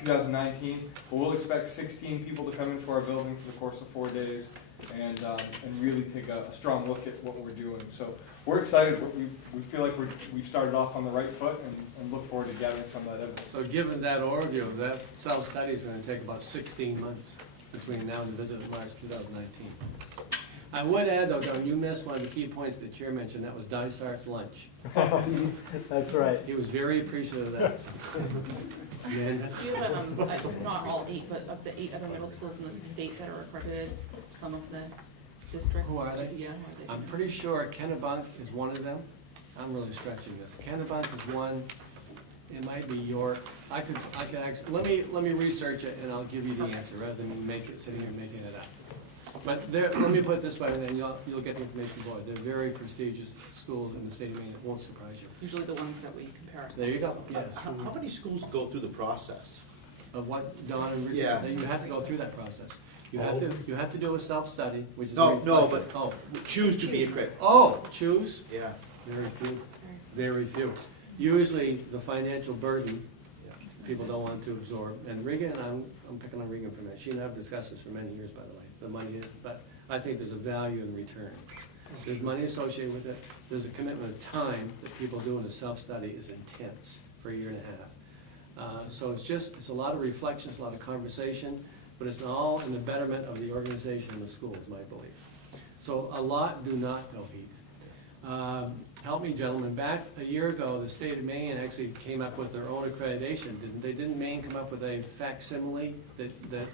2019. But we'll expect 16 people to come into our building for the course of 4 days and really take a strong look at what we're doing. So we're excited. We feel like we've started off on the right foot and look forward to gathering some of that evidence. So given that overview, that self-study is gonna take about 16 months between now and the visit of March 2019. I would add though, Don, you missed one of the key points that the chair mentioned, that was Dysart's lunch. That's right. He was very appreciative of that. Amanda? Do you have, not all 8, but of the 8 other middle schools in the state that are accredited, some of the districts? Who are they? Yeah, who are I'm they? pretty sure Kennebunk is one of them. I'm really stretching this. Kennebunk is one, it might be York. I could actually, let me research it and I'll give you the answer rather than me sitting here making it up. But let me put it this way, and then you'll get the information below. They're very prestigious schools in the state of Maine. It won't surprise you. Usually the ones that we compare ourselves to. There you go, yes. How many schools go through the process? Of what Don and Richard, Yeah. you have to go through that process. You have to do a self-study, which is. No, very- but Oh, choose to be accredited. oh, choose? Yeah. Very few, very few. Usually, the financial burden, people don't want to absorb. And Regan, I'm picking on Regan for a minute. She and I have discussed this for many years, by the way, the money, but I think there's a value in return. There's money associated with it. There's a commitment of time that people do in a self-study is intense for a year and a half. So it's a lot of reflection, it's a lot of conversation, but it's all in the betterment of the organization and the school, is my belief. So a lot do not go, Heath. Help me, gentlemen, back a year ago, the state of Maine actually came up with their own accreditation, didn't they? Didn't Maine come up with a facsimile that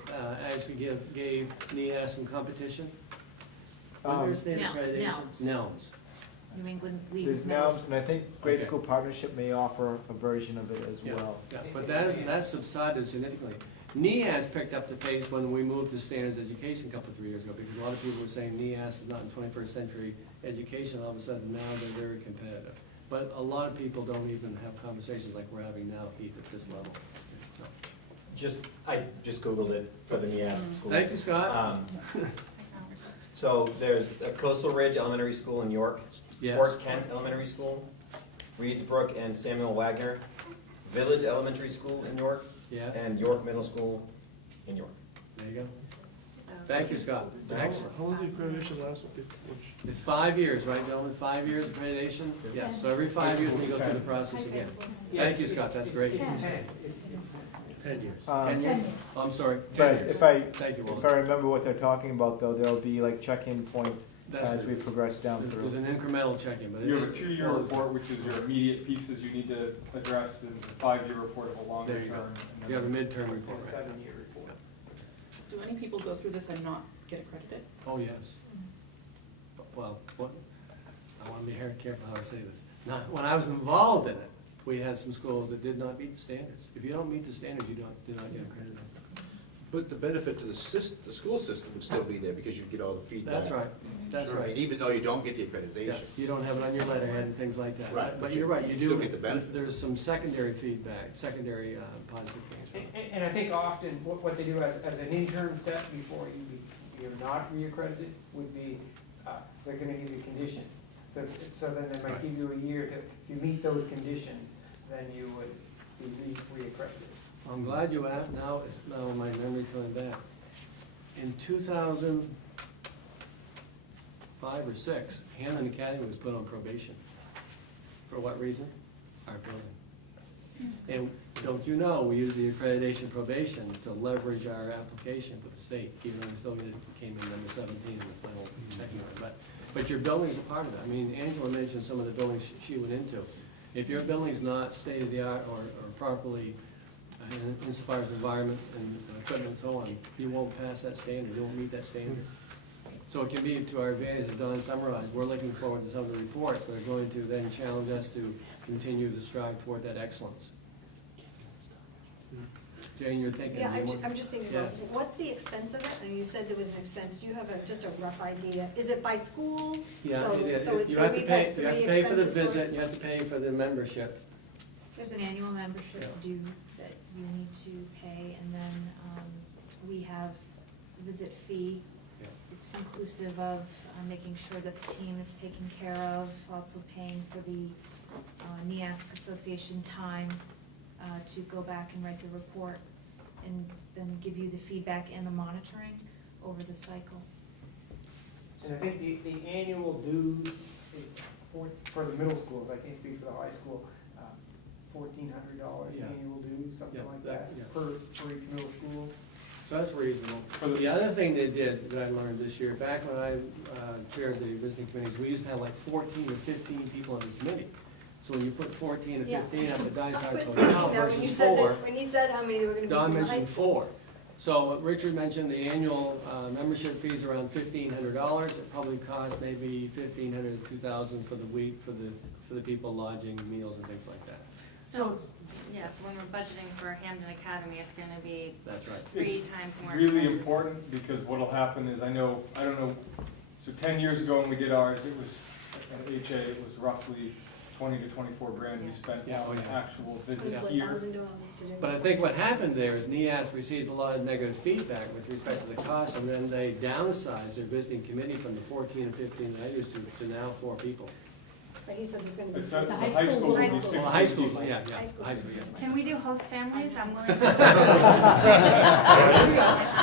actually gave NEAS some competition? Was there a state accreditation? NELMS. New England League There's of Mills. NELMS, and I think Great Okay. School Partnership may offer a version of it as Yeah, well. yeah, but that's subsided significantly. NEAS picked up the pace when we moved to standards education a couple, 3 years ago, because a lot of people were saying NEAS is not in 21st century education. All of a sudden now they're very competitive. But a lot of people don't even have conversations like we're having now, Heath, at this level. So, I just Googled it for the NEAS school. thank you, Scott. So there's a Coastal Ridge Elementary School in York, Yes. Fort Kent Elementary School, Reedsbrook and Samuel Wagner, Village Elementary School in York, Yes, and York Middle School in York. there you go. So- Thank you, Scott. Excellent. How long does the accreditation last? It's 5 years, right, gentlemen? 5 years accreditation? Yes, so every 5 years we go through the process again. Thank you, Scott, that's great. 10. 10 years. Um, 10 years? Oh, I'm sorry, 10 But years. if Thank you, I Walter. remember what they're talking about, though, there'll be like check-in points That's as we it. progress down There's through. an incremental check-in, but it You have a is. 2-year report, which is your immediate pieces you need to address. There's a 5-year report of a longer There you go. term. and You have a then midterm report, a right? 7-year report. Do any people go through this and not get accredited? Oh, yes. Well, I want to be very careful how I say this. Not, when I was involved in it, we had some schools that did not meet the standards. If you don't meet the standards, you do not get accredited. But the benefit to the school system would still be there because you get all the feedback. That's right, that's I mean, right. even though you don't get the Yeah, accreditation. you don't have it on your letterhead and things like that. Right, But you're right, you still do, get the benefit. there's some secondary feedback, secondary positive things. And I think often what they do as an intern step before you're not reaccredited would be, they're gonna give you conditions. So then they might Right. give you a year to, if you meet those conditions, then you would be reaccredited. I'm glad you asked, now my memory's coming back. In 2005 or 6, Hampden Academy was put on probation. For what reason? Our building. And don't you know, we use the accreditation probation to leverage our application for the state, even though we still came in number 17 in the final checking order. But your building's a part of it. I mean, Angela mentioned some of the buildings she went into. If your building's not state-of-the-art or properly insofar as environment and equipment and so on, you won't pass that standard, you won't meet that standard. So it can be to our advantage, as Don summarized. We're looking forward to some of the reports that are going to then challenge us to continue to strive toward that excellence. Jane, you're thinking. Yeah, you want- I'm just thinking about, Yes. what's the expense of it? And you said there was an expense, do you have just a rough idea? Is it by school? Yeah, So- it is. so it's- You so have to we've pay, had you have to three pay for the expenses for it? visit, you have to pay for the membership. There's an annual membership Yeah. due that you need to pay, and then we have a visit fee. Yeah. It's inclusive of making sure that the team is taken care of, also paying for the NEASC Association time to go back and write the report, and then give you the feedback and the monitoring over the cycle. And I think the annual dues for the middle schools, I can't speak for the high school, $1,400 Yeah. annual dues, something Yeah, like that- that, yeah. for each middle school. So that's reasonable. For the- The other thing they did that I learned this year, back when I chaired the visiting committees, we used to have like 14 or 15 people on the committee. So when you put 14 or Yeah. 15 at the Dice I Arts was Hotel thinking that when you versus said 4, that, when you said how many there were gonna be Don from the high mentioned school. 4. So Richard mentioned the annual membership fees around $1,500. It probably costs maybe $1,500 to $2,000 for the week for the people lodging, meals and things like that. So, yeah, so when we're budgeting for Hampden Academy, it's gonna be That's right. 3 times more Really expensive. important, because what'll happen is, I don't know, so 10 years ago when we did ours, it was, at HA, it was roughly 20 to 24 grand we spent Yeah, on oh, the yeah. actual visit $1,000 here. to do But I think what happened there is NEAS received a lot of negative feedback with respect to the cost, and then they downsized their visiting committee from the 14 or 15 that I used to now 4 people. But he said there's gonna be. It's at the high high school, high it'll be school. 16 Well, high school, people. yeah, High school. high school, yeah. Can we do host families? I'm willing to.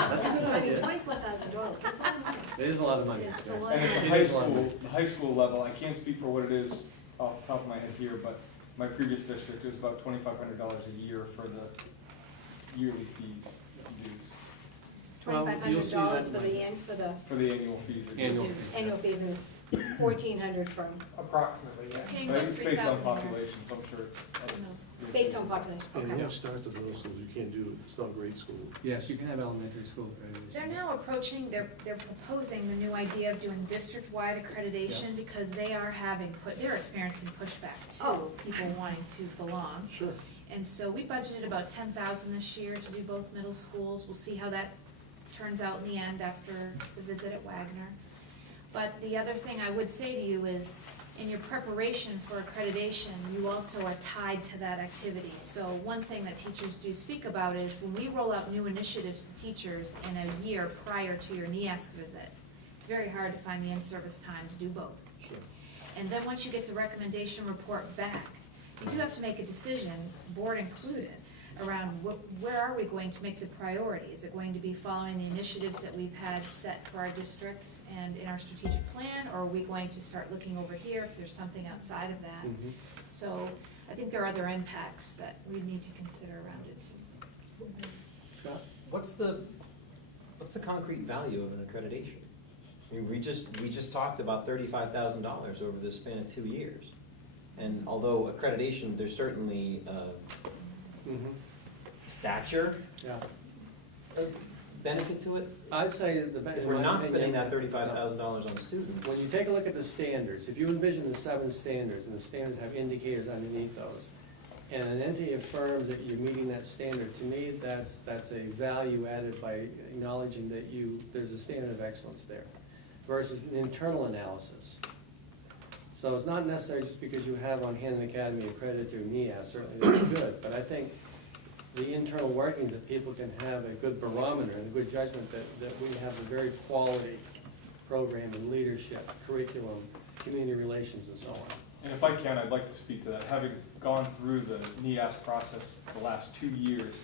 That's a good idea. $24,000, that's a lot of money. It is a lot of money. Yes, a yeah. lot And at It the high is a lot of school, money. the high school level, I can't speak for what it is off the top of my head here, but my previous district is about $2,500 a year for the yearly fees, dues, Well, you'll see $2,500 that for for the annual fees. Annual. annual fees, and it's 1,400 from, Approximately, yeah. Paying But about it's based on $3,000 more. population, so I'm sure it's. based on population, And okay. it starts at middle schools, you can't do, it's not grade school. Yes, you can have elementary school accreditation. They're now approaching, they're proposing the new idea of doing district-wide accreditation, because they are they're experiencing pushback too, Oh. people wanting to belong. Sure. And so we budgeted about 10,000 this year to do both middle schools. We'll see how that turns out in the end after the visit at Wagner. But the other thing I would say to you is, in your preparation for accreditation, you also are tied to that activity. So one thing that teachers do speak about is, when we roll out new initiatives to teachers in a year prior to your NEASC visit, it's very hard to find the in-service time to do both. Sure. And then once you get the recommendation report back, you do have to make a decision, board included, around where are we going to make the priority? Is it going to be following the initiatives that we've had set for our district and in our strategic plan, or are we going to start looking over here if there's something outside of that? Mhm. So I think there are other impacts that we need to consider around it too. Scott? What's the concrete value of an accreditation? I mean, we just talked about $35,000 over the span of 2 years. And although accreditation, there's certainly Mhm. stature Yeah. benefit to it. I'd say the. If we're not spending that $35,000 on students. When you take a look at the standards, if you envision the 7 standards, and the standards have indicators underneath those, and an entity affirms that you're meeting that standard, to me, that's a value added by acknowledging that there's a standard of excellence there, versus an internal analysis. So it's not necessarily just because you have on Hampden Academy accredited through NEAS, certainly that's good, but I think the internal workings, that people can have a good barometer and a good judgment that we have a very quality program in leadership, curriculum, community relations, and so on. And if I can, I'd like to speak to that. Having gone through the NEAS process the last 2 years,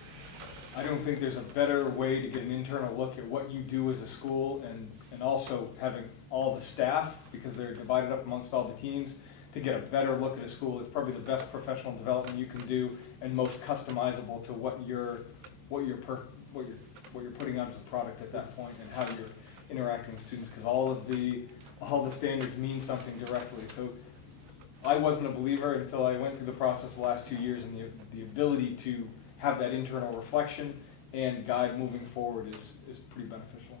I don't think there's a better way to get an internal look at what you do as a school, and also having all the staff, because they're divided up amongst all the teams, to get a better look at a school. It's probably the best professional development you can do, and most customizable to what you're putting out as a product at that point, and how you're interacting with students, because all the standards mean something directly. So I wasn't a believer until I went through the process the last 2 years, and the ability to have that internal reflection and guide moving forward is pretty beneficial.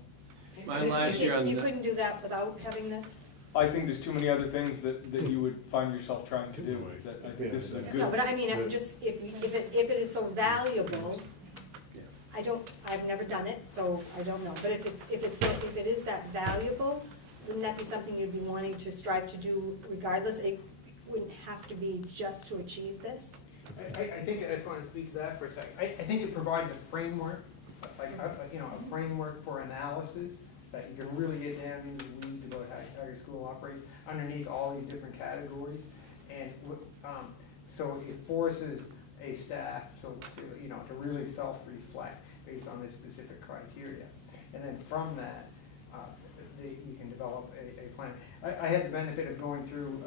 My last year on You the, couldn't do that without having this? I think there's too many other things that you would find yourself trying to do. That I think this is a good. No, but I mean, I'm just, if it is so valuable, I've never done it, so I don't know. But if it is that valuable, wouldn't that be something you'd be wanting to strive to do regardless? It wouldn't have to be just to achieve this? I think, I just want to speak to that for a second. I think it provides a framework, a framework for analysis, that you can really get down into the weeds about how your school operates underneath all these different categories. And so it forces a staff to really self-reflect based on this specific criteria. And then from that, you can develop a plan. I had the benefit of going through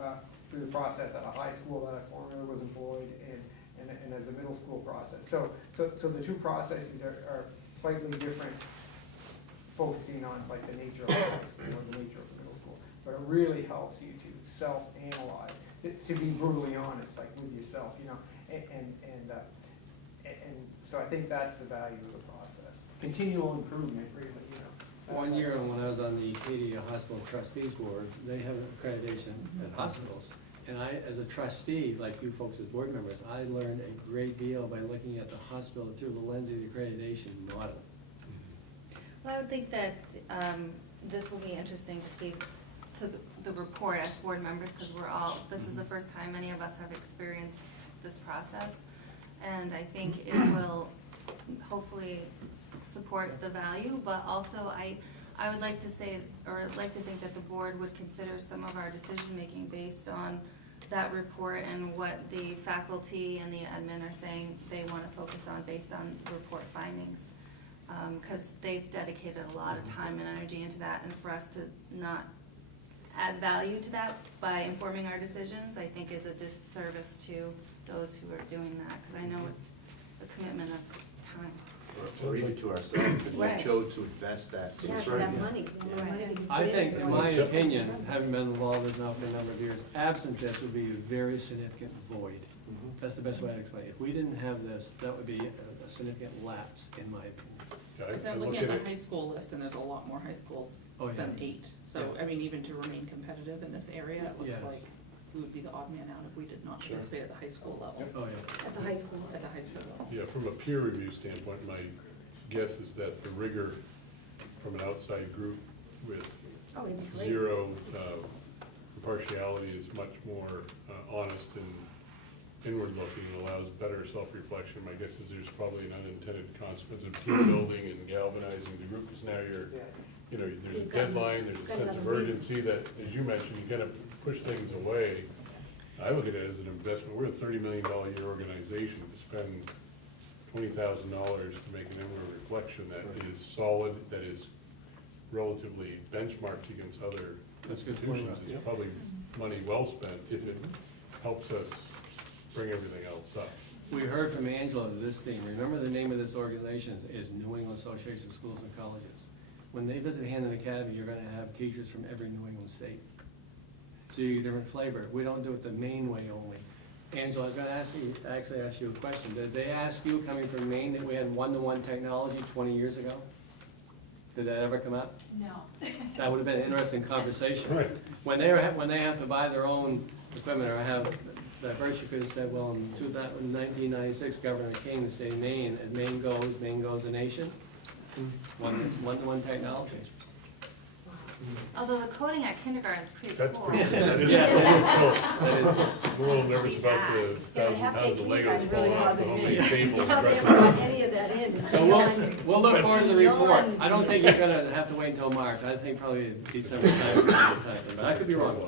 the process at a high school that I formerly was employed in, and as a middle school process. So the two processes are slightly different, focusing on like the nature of the high school or the nature of the middle school. But it really helps you to self-analyze, to be brutally honest, like with yourself, and so I think that's the value of the process. Continual improvement, really, one year when I was on the Acadia Hospital Trustees Board, they have accreditation at hospitals. And I, as a trustee, like you folks as board members, I learned a great deal by looking at the hospital through the lens of the accreditation model. Well, I would think that this will be interesting to see the report as board members, because this is the first time many of us have experienced this process. And I think it will hopefully support the value, but also I would like to say, or I'd like to think that the board would consider some of our decision-making based on that report and what the faculty and the admin are saying they want to focus on based on report findings. Because they've dedicated a lot of time and energy into that, and for us to not add value to that by informing our decisions, I think is a disservice to those who are doing that, because I know it's a commitment of time. Or even to ourselves, because we Right. chose to invest that. Yeah, for that money. I think, in my opinion, having been involved with this now for a number of years, absent this would be a very significant void. That's the best way to explain it. If we didn't have this, that would be a significant lapse, in my opinion. So I'm looking at the high school list, and there's a lot more high schools Oh, yeah. than 8. So, Yeah. I mean, even to remain competitive in this area, it looks Yes. like we would be the odd man out if we did not Sure. participate at the high school level. Oh, yeah. At the high school. At the high school level. Yeah, from a peer review standpoint, my guess is that the rigor from an outside group with Oh, it'd be great. zero impartiality is much more honest and inward-looking and allows better self-reflection. My guess is there's probably an unintended consequence of team building and galvanizing the group, because now there's a You've got- deadline, there's a got sense of another reason. urgency that, as you mentioned, you kind of push things away. I look at it as an investment. We're a $30 million a year organization. To spend $20,000 to make an inward reflection that is solid, that is relatively benchmarked against other That's a good point. institutions, is probably money well spent if it helps us bring everything else up. We heard from Angela this theme. Remember, the name of this organization is New England Association of Schools and Colleges. When they visit Hampden Academy, you're gonna have teachers from every New England state. So you get different flavor. We don't do it the Maine way only. Angela, I was gonna ask you a question. Did they ask you, coming from Maine, that we had one-to-one technology 20 years ago? Did that ever come up? No. That would have been an interesting conversation. Right. When they have to buy their own equipment, or have, that first you could have said, well, in 1996, Governor King, the state of Maine, as Maine goes the nation. One-to-one technology. Although the coding at kindergarten is pretty That's cool. pretty, That is- yes, that is- we're a little nervous about the Yeah, 1,000 half pounds of day Legos kindergarten really falling off the bothered me. homemade table. Well, they haven't put any of that in. So we'll look forward to the report. Beyond- I don't think you're gonna have to wait until March. I think probably December time, but I could be wrong.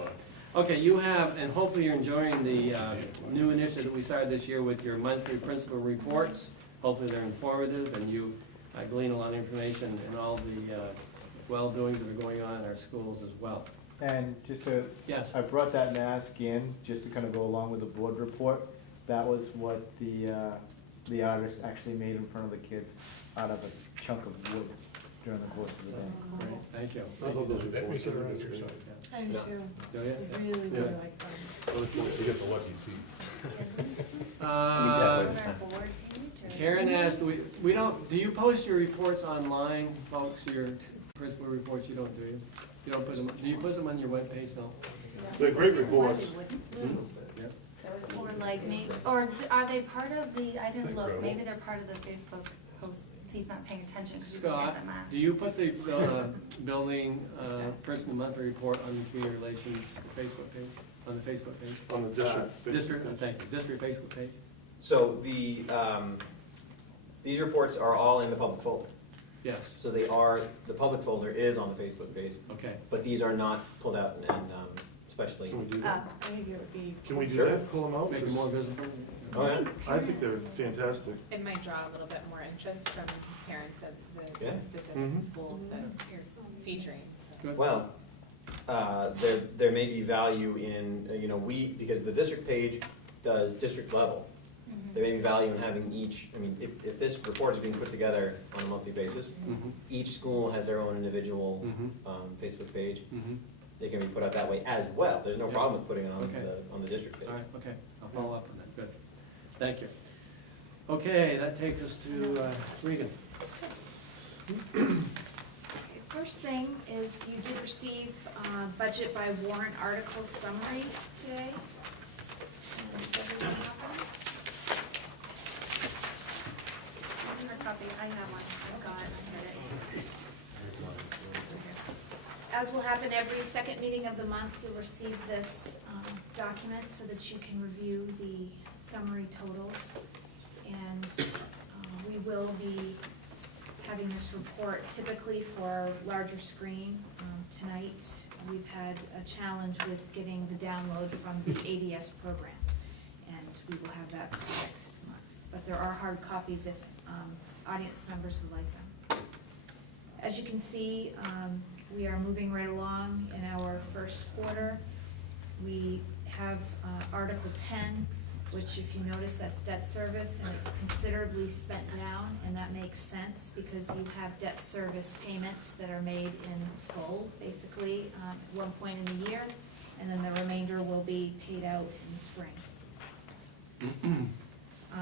Okay, you have, and hopefully you're enjoying the new initiative that we started this year with your monthly principal reports. Hopefully they're informative, and you glean a lot of information and all the well-doings that are going on in our schools as well. And just to, Yes. I brought that mask in, just to kind of go along with the board report. That was what the artist actually made in front of the kids out of a chunk of wood during the course of the day. Great, thank you. I love those reports. They're on your side. I do too. Oh, yeah? Really, Yeah. really like them. You get the lucky seat. Karen asked, we don't, do you post your reports online, folks, your principal reports you don't, do you? You don't put them, do you put them on your webpage? No? They're great reports. Yep. Or like or are they part of the, I didn't look, Incredible. maybe they're part of the Facebook post, he's not paying attention because he's Scott, got the mask. do you put the building principal monthly report on the community relations Facebook page, on the Facebook page? On the district. District, thank you, district Facebook page? So these reports are all in the public folder. Yes, So the public folder is on the Facebook page, okay. but these are not pulled out and especially. Can we do that? Maybe it would be. Can we do Sure. that, pull them out? Make it more visible? Oh, yeah? I think they're fantastic. It might draw a little bit more interest from parents of the Yeah. specific Mhm. schools that you're featuring, so. Good. Well, there may be value in, because the district page does district level. Mhm. There may be value in having each, if this report is being put together on a monthly basis, Mhm, each school has their own individual mhm, Facebook page. mhm. They can be put out that way as well. There's no Yeah. problem with putting it Okay. on the district page. All right, okay, I'll follow up on that, good. Thank you. Okay, that takes us to Regan. Okay, first thing is you did receive budget by warrant article summary today. And does everyone have one? Hard copy, I have one, I saw it, I read it. As will happen every second meeting of the month, you'll receive this document so that you can review the summary totals. And we will be having this report typically for our larger screen. Tonight, we've had a challenge with getting the download from the ADS program, and we will have that for next month. But there are hard copies if audience members would like them. As you can see, we are moving right along in our first quarter. We have Article 10, which if you notice, that's debt service, and it's considerably spent down, and that makes sense because you have debt service payments that are made in full, basically, at one point in the year, and then the remainder will be paid out in the spring.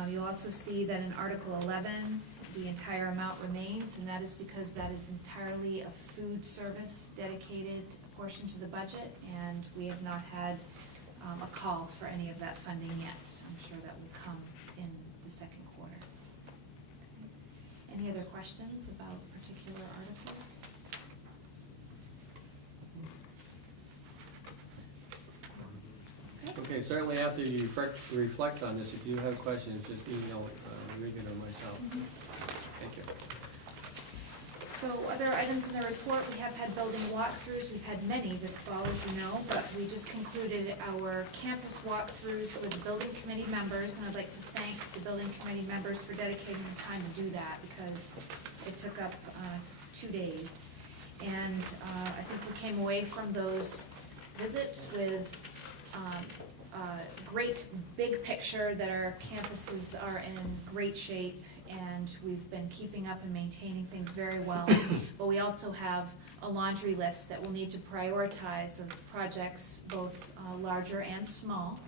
You'll also see that in Article 11, the entire amount remains, and that is because that is entirely a food service dedicated portion to the budget, and we have not had a call for any of that funding yet. I'm sure that will come in the second quarter. Any other questions about particular articles? Okay, certainly after you reflect on this, if you have questions, just email Regan or myself. Thank you. So other items in the report, we have had building walkthroughs. We've had many this fall, as you know, but we just concluded our campus walkthroughs with the building committee members, and I'd like to thank the building committee members for dedicating the time to do that because it took up 2 days. And I think we came away from those visits with great big picture that our campuses are in great shape, and we've been keeping up and maintaining things very well. But we also have a laundry list that we'll need to prioritize of projects, both larger and small,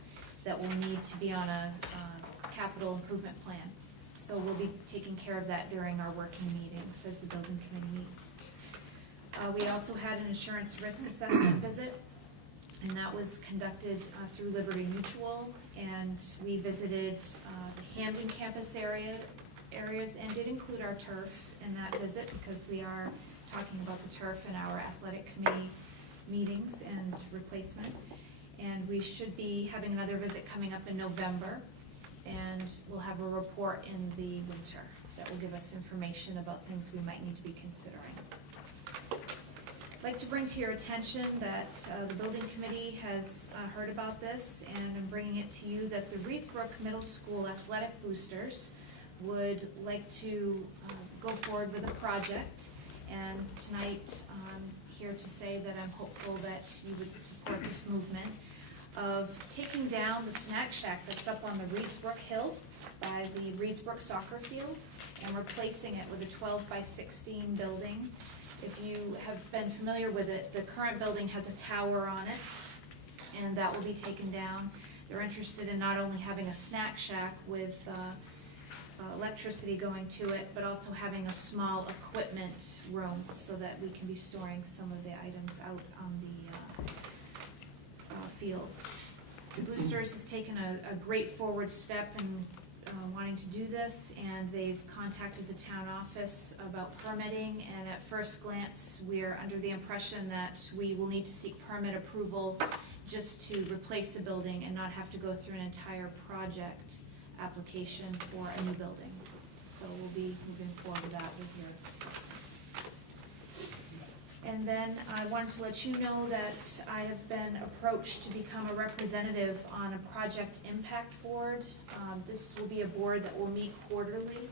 that will need to be on a capital improvement plan. So we'll be taking care of that during our working meetings as the building committee meets. We also had an insurance risk assessment visit, and that was conducted through Liberty Mutual, and we visited the Hampden campus areas and did include our turf in that visit because we are talking about the turf in our athletic committee meetings and replacement. And we should be having another visit coming up in November, and we'll have a report in the winter that will give us information about things we might need to be considering. I'd like to bring to your attention that the building committee has heard about this, and I'm bringing it to you that the Reedsbrook Middle School athletic boosters would like to go forward with a project. And tonight, I'm here to say that I'm hopeful that you would support this movement of taking down the snack shack that's up on the Reedsbrook Hill by the Reedsbrook soccer field and replacing it with a 12-by-16 building. If you have been familiar with it, the current building has a tower on it, and that will be taken down. They're interested in not only having a snack shack with electricity going to it, but also having a small equipment room so that we can be storing some of the items out on the fields. Boosters has taken a great forward step in wanting to do this, and they've contacted the town office about permitting, and at first glance, we're under the impression that we will need to seek permit approval just to replace the building and not have to go through an entire project application for a new building. So we'll be moving forward with that with your blessing. And then I wanted to let you know that I have been approached to become a representative on a project impact board. This will be a board that will meet quarterly,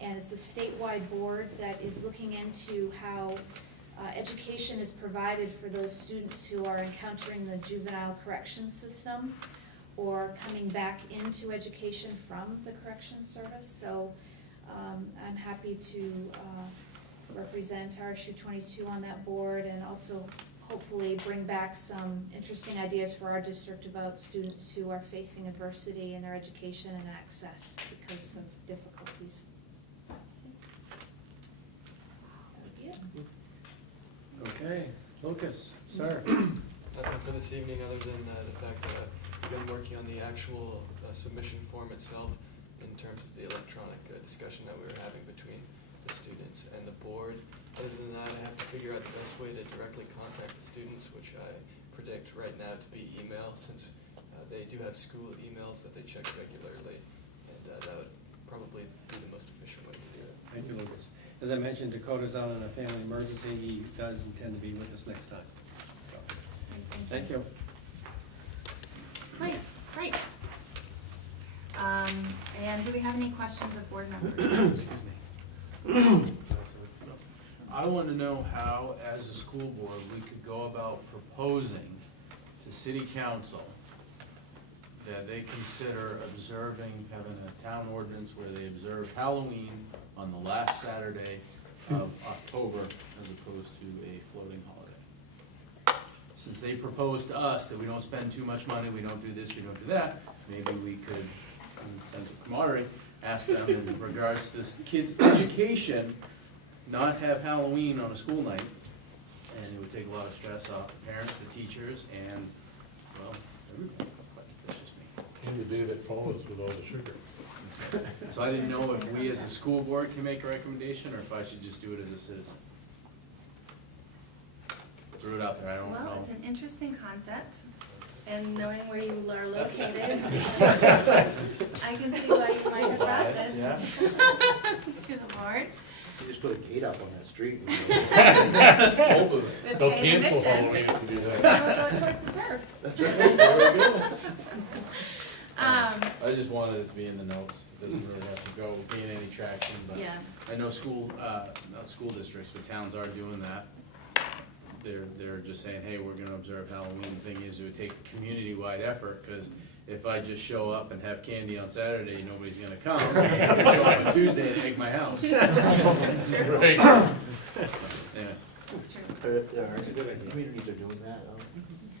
and it's a statewide board that is looking into how education is provided for those students who are encountering the juvenile correction system or coming back into education from the corrections service. So I'm happy to represent RSU22 on that board, and also hopefully bring back some interesting ideas for our district about students who are facing adversity in their education and access because of difficulties. That would be it. Okay, Lucas, sir. Nothing for this evening other than the fact that we've been working on the actual submission form itself in terms of the electronic discussion that we were having between the students and the board. Other than that, I have to figure out the best way to directly contact the students, which I predict right now to be email, since they do have school emails that they check regularly, and that would probably be the most efficient way to do it. Thank you, Lucas. As I mentioned, Dakota's out on a family emergency. He does intend to be with us next time. So, thank you. Great. And do we have any questions of board members? Excuse me. I want to know how, as a school board, we could go about proposing to city council that they consider observing, having a town ordinance where they observe Halloween on the last Saturday of October as opposed to a floating holiday. Since they proposed to us that we don't spend too much money, we don't do this, we don't do that, maybe we could, in a sense of camaraderie, ask them in regards to this kids' education, not have Halloween on a school night, and it would take a lot of stress off the parents, the teachers, and, well, everybody, but that's just me. And the day that follows with all the sugar. So I didn't know if we as a school board can make a recommendation, or if I should just do it as a citizen. Threw it out there, I don't know. Well, it's an interesting concept, and knowing where you are located, I can see why you might have thought this. Yeah. To the board. You just put a gate up on that street. Toll booth. The They'll train cancel admission. Halloween if you do that. We'll go towards the turf. That's right, there we go. Um, I just wanted it to be in the notes, it doesn't really have to go gain any traction, but Yeah. I know school, not school districts, but towns are doing that. They're just saying, hey, we're gonna observe Halloween. The thing is, it would take a community-wide effort, because if I just show up and have candy on Saturday, nobody's gonna come. I'm gonna show up on Tuesday and make my house. Right. Yeah. That's true. That's a good idea. Communities are doing that.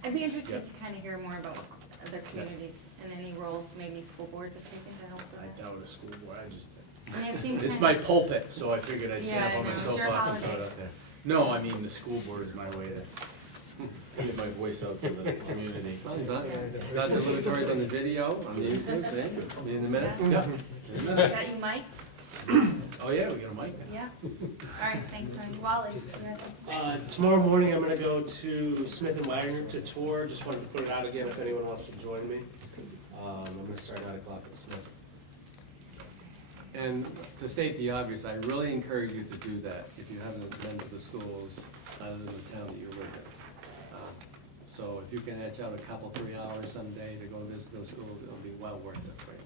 I'd be interested Yeah. to kind of hear more about what other communities and any roles maybe school boards have taken to help with I it. doubt a school board, I just, I mean, it seems it's kind my of, pulpit, so I figured I'd stand Yeah, up I on my know. It's your soapbox and throw it holiday. out there. No, I mean, the school board is my way to get my voice out to the community. Well, he's not delugatories on the video, on the YouTube, see? In the minutes? Yeah. got you mic'd? Oh, yeah, we got a mic now. Yeah. All right, thanks, Mike. Wally, you had Tomorrow morning, I'm gonna go to Smith and Wagner to tour. Just wanted to put it out again if anyone wants to join me. I'm gonna start at 9 o'clock at Smith. And to state the obvious, I really encourage you to do that if you haven't been to the schools other than the town that you live in. So if you can etch out a couple, 3 hours someday to go visit those schools, it'll be well worth it for you.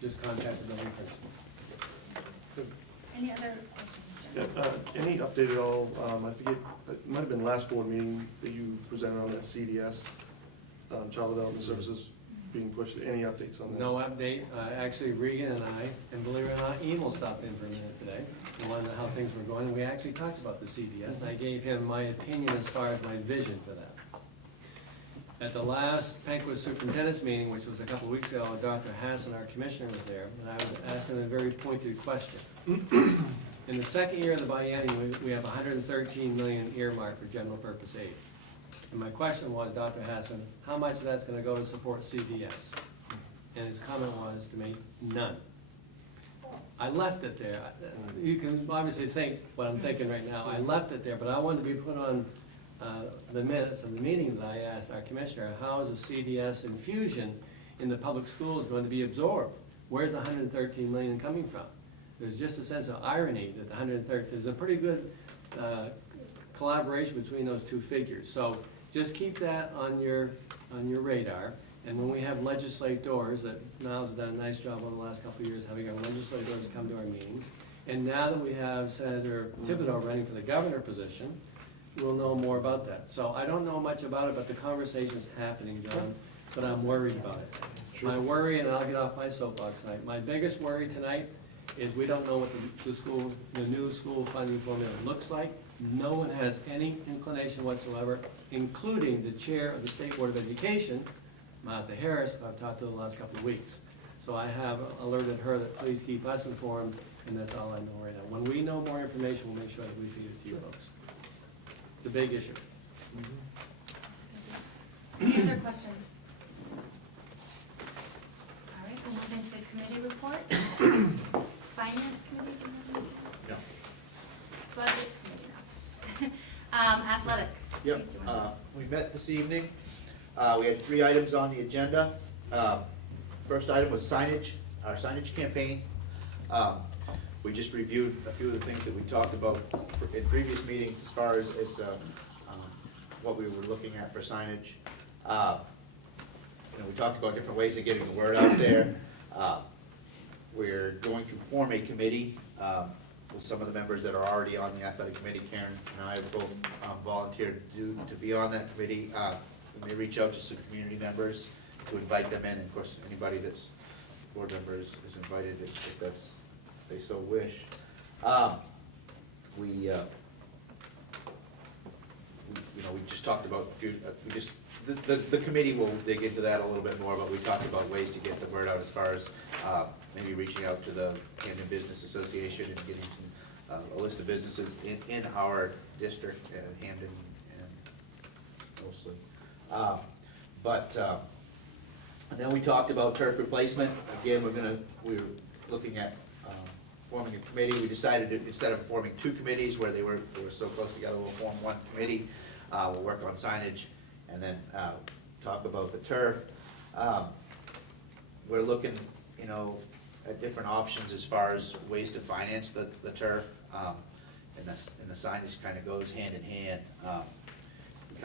Just contact the building principal. any other questions? Any update at all? I forget, it might have been last board meeting that you presented on that CDS, Child Development Services being pushed. Any updates on that? No update. Actually, Regan and I, and believe it or not, Emil stopped in for a minute today and wanted to know how things were going. And we actually talked about the CDS, and I gave him my opinion as far as my vision for that. At the last Pequot Superintendent's meeting, which was a couple of weeks ago, Dr. Hassan, our commissioner, was there, and I asked him a very pointed question. In the second year of the biennium, we have 113 million earmarked for general purpose aid. And my question was, Dr. Hassan, how much of that's gonna go to support CDS? And his comment was to me, none. I left it there. You can obviously think what I'm thinking right now. I left it there, but I wanted to be put on the minutes of the meeting that I asked our commissioner, how is a CDS infusion in the public schools going to be absorbed? Where's the 113 million coming from? There's just a sense of irony that the 113, there's a pretty good collaboration between those two figures. So just keep that on your radar. And when we have legislators, that Niall's done a nice job over the last couple of years having our legislators come to our meetings. And now that we have Senator Thibodeau running for the governor position, we'll know more about that. So I don't know much about it, but the conversation's happening, John, but I'm worried about it. Sure. My worry, and I'll get off my soapbox tonight, my biggest worry tonight is we don't know what the new school funding formula looks like. No one has any inclination whatsoever, including the chair of the State Board of Education, Martha Harris, who I've talked to the last couple of weeks. So I have alerted her that please keep us informed, and that's all I know right now. When we know more information, we'll make sure that we feed it to you folks. It's a big issue. Any other questions? All right, we'll move into committee reports. Finance committee, do you have any? No. Budget committee, no. Athletic. Yep, we met this evening. We had 3 items on the agenda. First item was signage, our signage campaign. We just reviewed a few of the things that we talked about in previous meetings as far as what we were looking at for signage. We talked about different ways of getting the word out there. We're going to form a committee with some of the members that are already on the athletic committee. Karen and I have both volunteered to be on that committee. We may reach out to some community members to invite them in. And of course, anybody that's board members is invited if that's, they so wish. We just talked about a few, the committee will dig into that a little bit more, but we talked about ways to get the word out as far as maybe reaching out to the Hampden Business Association and getting some, a list of businesses in our district, Hampden and mostly. And then we talked about turf replacement. Again, we're looking at forming a committee. We decided to, instead of forming 2 committees where they were so close together, we'll form 1 committee. We'll work on signage and then talk about the turf. We're looking, at different options as far as ways to finance the turf. And the signage kind of goes hand in hand.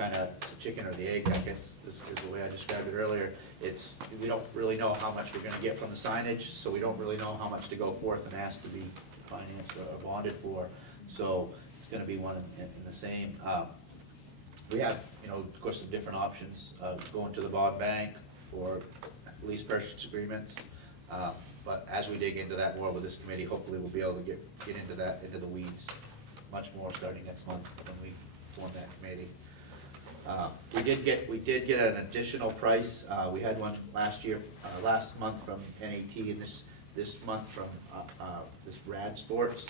It's a chicken or the egg, I guess, is the way I described it earlier. We don't really know how much we're gonna get from the signage, so we don't really know how much to go forth and ask to be financed or bonded for. So it's gonna be one and the same. We have, of course, some different options, going to the bond bank or lease purchase agreements. But as we dig into that more with this committee, hopefully we'll be able to get into that, into the weeds much more starting next month when we form that committee. We did get an additional price. We had one last month from NAT, and this month from this Rad Sports.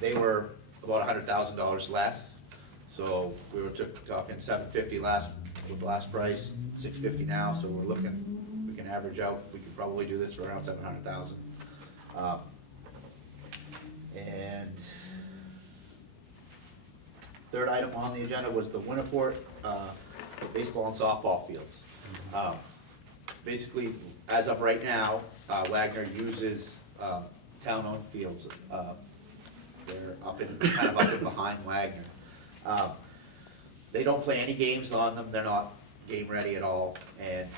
They were about $100,000 less. So we were talking $750 with the last price, $650 now. So we're looking, we can average out. We could probably do this for around $700,000. And third item on the agenda was the Winniport baseball and softball fields. Basically, as of right now, Wagner uses town-owned fields. They're kind of up in behind Wagner. They don't play any games on them. They're not game ready at all, and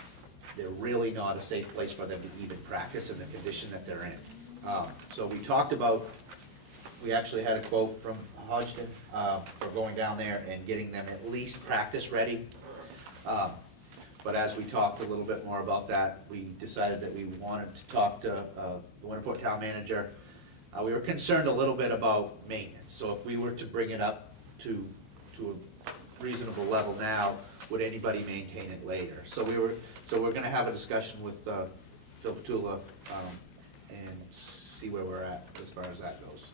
they're really not a safe place for them to even practice in the condition that they're in. So we talked about, we actually had a quote from Hodgson for going down there and getting them at least practice ready. But as we talked a little bit more about that, we decided that we wanted to talk to the Winniport town manager. We were concerned a little bit about maintenance. So if we were to bring it up to reasonable level now, would anybody maintain it later? So we're gonna have a discussion with Phil Petula, and see where we're at as far as that goes,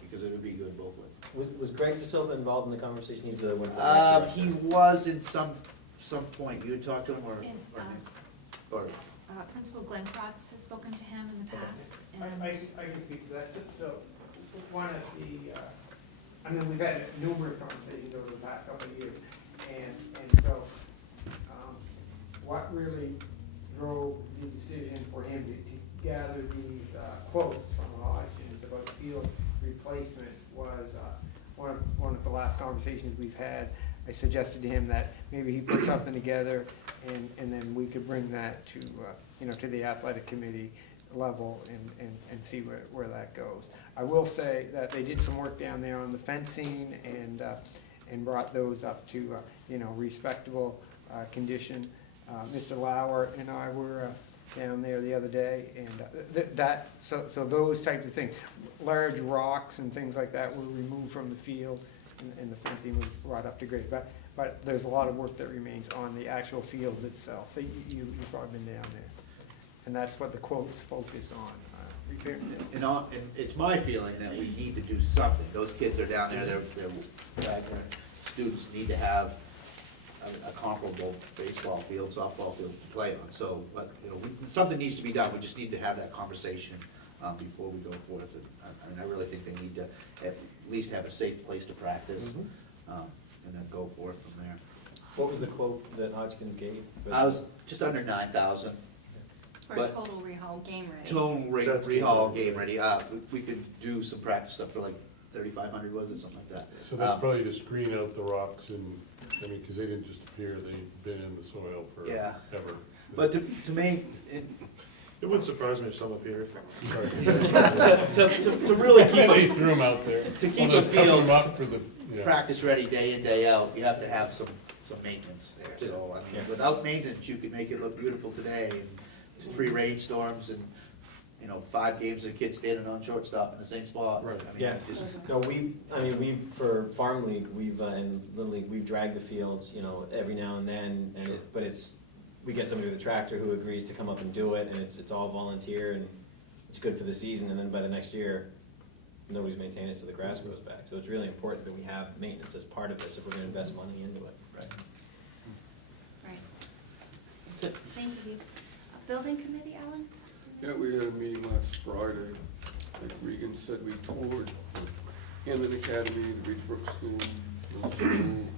because it would be good both ways. Was Greg DeSilva involved in the conversation? He's the one. That He was in some point, you had talked to him, or, Principal Glenn Cross has spoken to him in the past, and I can speak to that. So one of the, I mean, we've had numerous conversations over the past couple of years, and so what really drove the decision for him to gather these quotes from auctions about field replacements was one of the last conversations we've had. I suggested to him that maybe he put something together, and then we could bring that to, to the athletic committee level and see where that goes. I will say that they did some work down there on the fencing and brought those up to, respectable condition. Mr. Lauer and I were down there the other day, and so those types of things, large rocks and things like that were removed from the field, and the fencing was brought up to grade. But there's a lot of work that remains on the actual field itself. You've probably been down there, and that's what the quotes focus on. and it's my feeling that we need to do something. Those kids are down there, their students need to have a comparable baseball field, softball field to play on. So, but, something needs to be done. We just need to have that conversation before we go forth. And I really think they need to at least have a safe place to practice, and then go forth from there. What was the quote that Hodgkins gave? I was just under 9,000. For a But- total rehaul game ready. Total That's rehaul game game ready. We could do some practice stuff for like 3,500, was it, something like that? So that's probably to screen out the rocks and, because they didn't just appear, they've been in the soil for Yeah. ever. But to me, It wouldn't surprise me if some appeared. to really keep They threw them out there. To keep Well, a they toughen field them up for the, yeah. practice ready day in, day out, you have to have some maintenance there. So, I mean, without maintenance, you can make it look beautiful today, and 3 rainstorms and, 5 games of kids standing on shortstop in the same spot. Right. I mean, Yeah, just- no, for Farm League, and Little League, we've dragged the fields, every now and then, and Sure. but we get somebody with a tractor who agrees to come up and do it, and it's all volunteer, and it's good for the season, and then by the next year, nobody's maintaining it, so the grass grows back. So it's really important that we have maintenance as part of this if we're gonna invest money into it. Right. Right. Thank you. Building committee, Alan? Yeah, we had a meeting last Friday. Like Regan said, we toured Hampden Academy, the Reed Brook School, Middle School,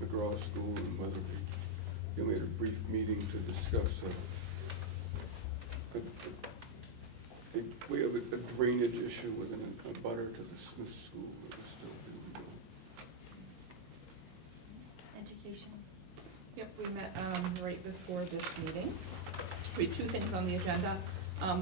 McGraw School, and Weatherby. Then we had a brief meeting to discuss we have a drainage issue with a butter to the Smith School that we're still dealing with. Education. Yep, we met right before this meeting. We had 2 things on the agenda.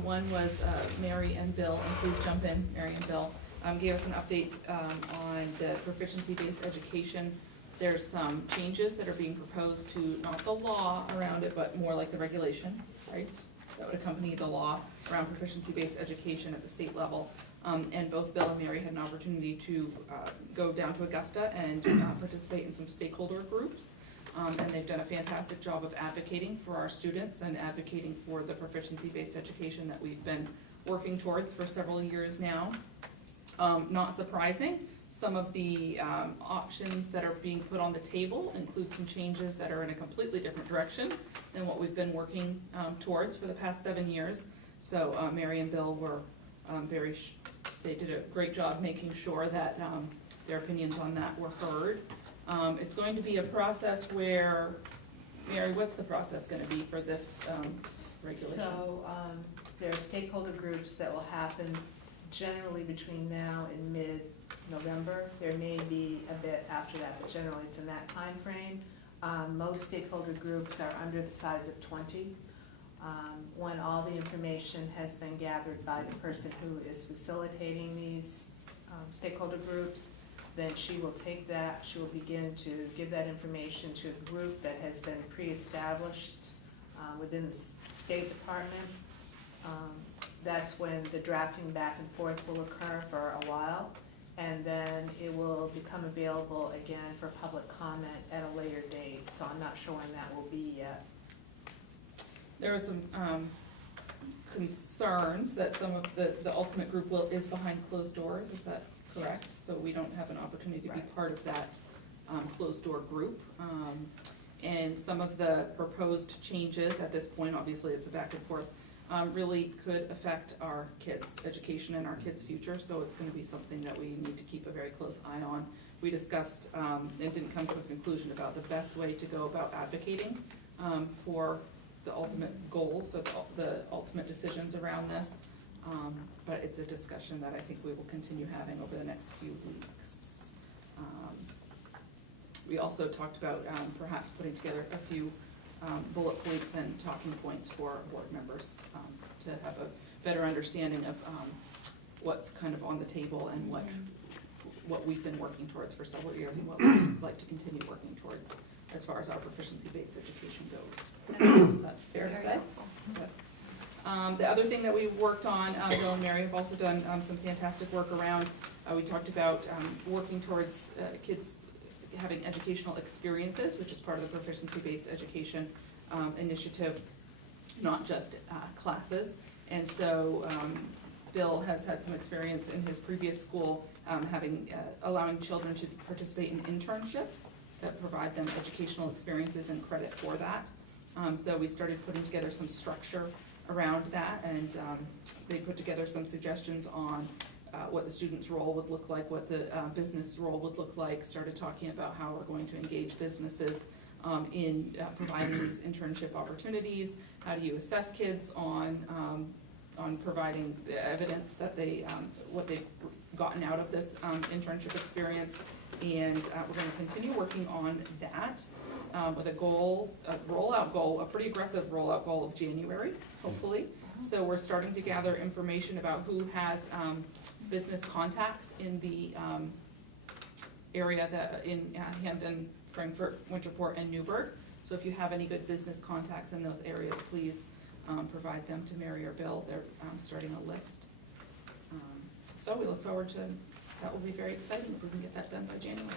One was Mary and Bill, and please jump in, Mary and Bill, gave us an update on the proficiency-based education. There's some changes that are being proposed to, not the law around it, but more like the regulation, right? That would accompany the law around proficiency-based education at the state level. And both Bill and Mary had an opportunity to go down to Augusta and participate in some stakeholder groups. And they've done a fantastic job of advocating for our students and advocating for the proficiency-based education that we've been working towards for several years now. Not surprising, some of the options that are being put on the table include some changes that are in a completely different direction than what we've been working towards for the past 7 years. So Mary and Bill were they did a great job making sure that their opinions on that were heard. It's going to be a process where, Mary, what's the process gonna be for this regulation? So, there are stakeholder groups that will happen generally between now and mid-November. There may be a bit after that, but generally it's in that timeframe. Most stakeholder groups are under the size of 20. When all the information has been gathered by the person who is facilitating these stakeholder groups, then she will take that, she will begin to give that information to a group that has been pre-established within the State Department. That's when the drafting back and forth will occur for a while. and then it will become available again for public comment at a later date, so I'm not sure when that will be yet. There are some concerns that some of the ultimate group is behind closed doors, is that correct? So we don't have an opportunity to be Right. part of that closed door group. And some of the proposed changes at this point, obviously it's a back and forth, really could affect our kids' education and our kids' future, so it's gonna be something that we need to keep a very close eye on. We discussed, and didn't come to a conclusion about the best way to go about advocating for the ultimate goals, so the ultimate decisions around this. But it's a discussion that I think we will continue having over the next few weeks. We also talked about perhaps putting together a few bullet points and talking points for board members to have a better understanding of what's kind of on the table and what we've been working towards for several years and what we'd like to continue working towards as far as our proficiency-based education goes. Is that fair to Very say? helpful. Yes. The other thing that we worked on, Bill and Mary have also done some fantastic work around, we talked about working towards kids having educational experiences, which is part of the proficiency-based education initiative, not just classes. And so Bill has had some experience in his previous school allowing children to participate in internships that provide them educational experiences and credit for that. So we started putting together some structure around that, and they put together some suggestions on what the student's role would look like, what the business role would look like, started talking about how we're going to engage businesses in providing these internship opportunities. How do you assess kids on providing the evidence that what they've gotten out of this internship experience. And we're gonna continue working on that with a rollout goal, a pretty aggressive rollout goal of January, hopefully. So we're starting to gather information about who has business contacts in the area that in Hampden, Frankfurt, Winterport, and Newburgh. So if you have any good business contacts in those areas, please provide them to Mary or Bill. They're starting a list. So we look forward to, that will be very exciting if we can get that done by January.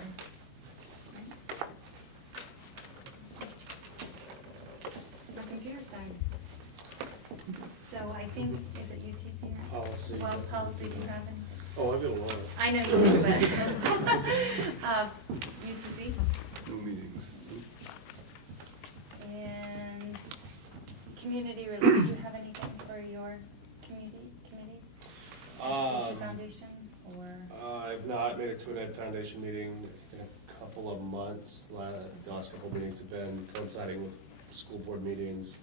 Our computer's dying. So I think, is it UTC next? Policy. Well, policy, do you have any? Oh, I've got a lot. I know you do, but, UTC No meetings. and community related, do you have anything for your community committees? Education Foundation, or? I've not made it to an Ed Foundation meeting in a couple of months. The last couple of meetings have been coinciding with school board meetings.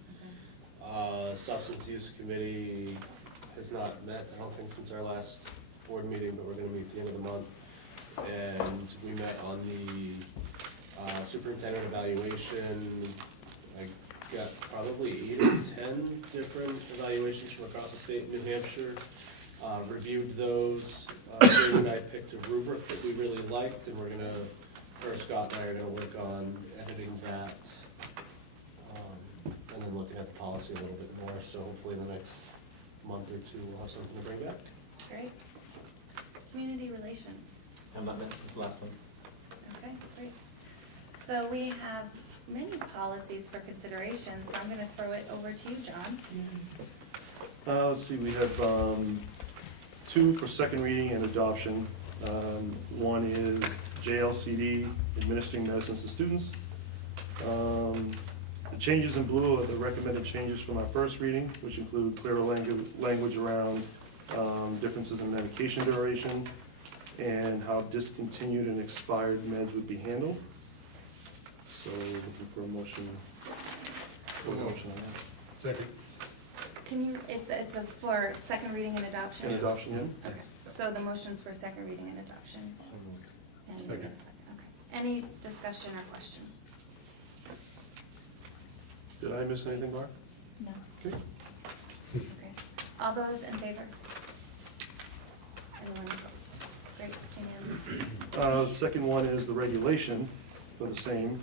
Substance Use Committee has not met, I don't think, since our last board meeting, but we're gonna meet at the end of the month. And we met on the superintendent evaluation. I got probably 8 or 10 different evaluations from across the state in New Hampshire. Reviewed those. Dave and I picked a rubric that we really liked, and we're gonna, or Scott and I are gonna work on editing that. And then looking at the policy a little bit more, so hopefully in the next month or two, we'll have something to bring back. Great. Community relations. I'm not missing this last one. Okay, great. So we have many policies for consideration, so I'm gonna throw it over to you, John. Let's see, we have 2 for second reading and adoption. One is JLCD, administering medicines to students. The changes in blue are the recommended changes from our first reading, which include clearer language around differences in medication duration and how discontinued and expired meds would be handled. So looking for a motion on that. Second. Can you, it's a for second reading and adoption? And adoption, yeah? Okay, so the motion's for second reading and adoption. And Second. Okay. Any discussion or questions? Did I miss anything, Mark? No. Okay. Okay. All those in favor? Anyone opposed? Great, unanimous. The second one is the regulation for the same.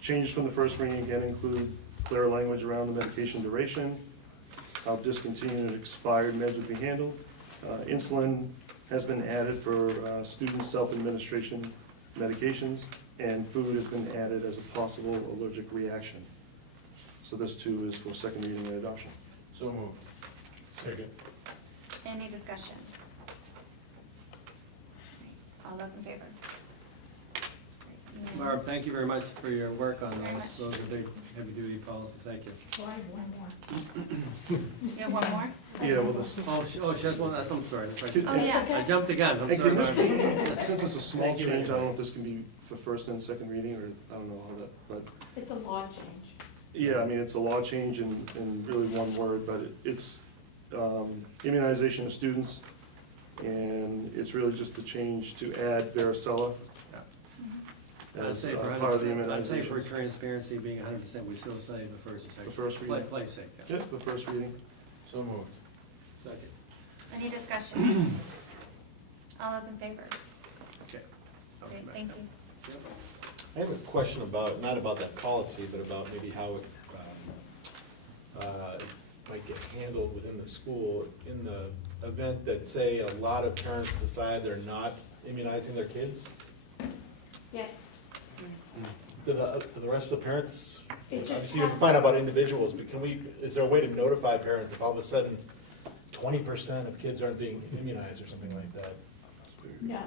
Changes from the first reading again include clearer language around the medication duration, how discontinued and expired meds would be handled, insulin has been added for student self-administration medications, and food has been added as a possible allergic reaction. So this too is for second reading and adoption. So moved. Second. Any discussion? All those in favor? Barb, thank you very much for your work on Very those. much. Those are big, heavy-duty policies. Thank you. Well, I have one more. You have one more? Yeah, well, this, She has one, I'm sorry. That's right. Oh, yeah. I jumped the gun, I'm Hey, sorry. can this Barb. be- since it's a small change, I don't know if this can be for first and second reading, or I don't know how that, but, It's a law change. yeah, I mean, it's a law change in really one word, but it's immunization of students, and it's really just a change to add varicella I'd as say for part of the 100%, I'd say for immunization. transparency, being 100%, we still say the first or second. The first reading? Play's sake, yeah. Yeah, the first reading. So moved. Second. Any discussion? All those in favor? Okay. I'll come Great, back thank now. you. I have a question about, not about that policy, but about maybe how it might get handled within the school in the event that, say, a lot of parents decide they're not immunizing their kids. Yes. Do the rest of the parents, It just obviously you can find out about individuals, but is there a way to notify parents if all of a sudden 20% of kids aren't being immunized or something like that? No.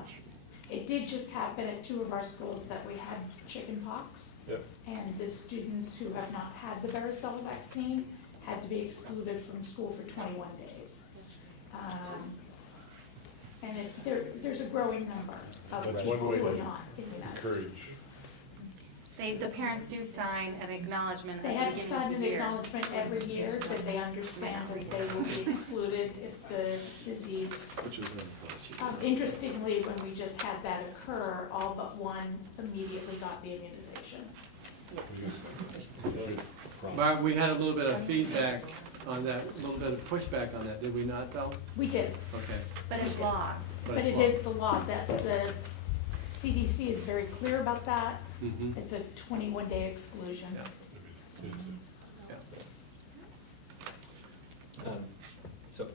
It did just happen at 2 of our schools that we had chicken pox. Yep. And the students who have not had the varicella vaccine had to be excluded from school for 21 days. And there's a growing number of That's people one way who are to not immunized. encourage. The parents do sign an acknowledgement They at the have to beginning sign of an the year. acknowledgement every year that they understand that they will be excluded if the disease. Which is in the policy. Interestingly, when we just had that occur, all but one immediately got the immunization. Barb, we had a little bit of feedback on that, a little bit of pushback on that, did we not, though? We did, Okay. But it's law. but it's it law. is the law that the CDC is very clear about that. Mhm. It's a 21-day exclusion. Yeah. Yeah. So,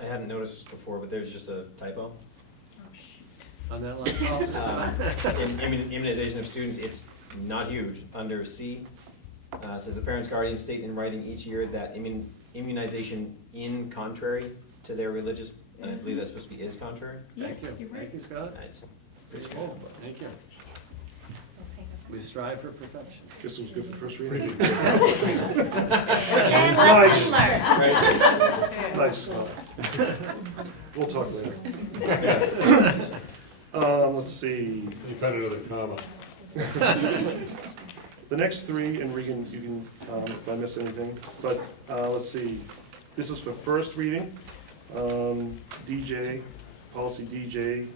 I hadn't noticed this before, but there's just a typo. On that line, Paul? In immunization of students, it's not huge. Under C, says the parents, guardians state in writing each year that immunization in contrary to their religious, and I believe that's supposed to be is contrary. Thank Yes, you. you're right. Thank you, Scott. It's pretty small, but. Thank you. We'll take it. We strive for perfection. Guess it was good for first reading. And lessons learned. Nice. We'll talk later. Let's see. You found another comma. The next three, and Regan, you can, if I miss anything, but let's see. This is for first reading. DJ, policy DJ,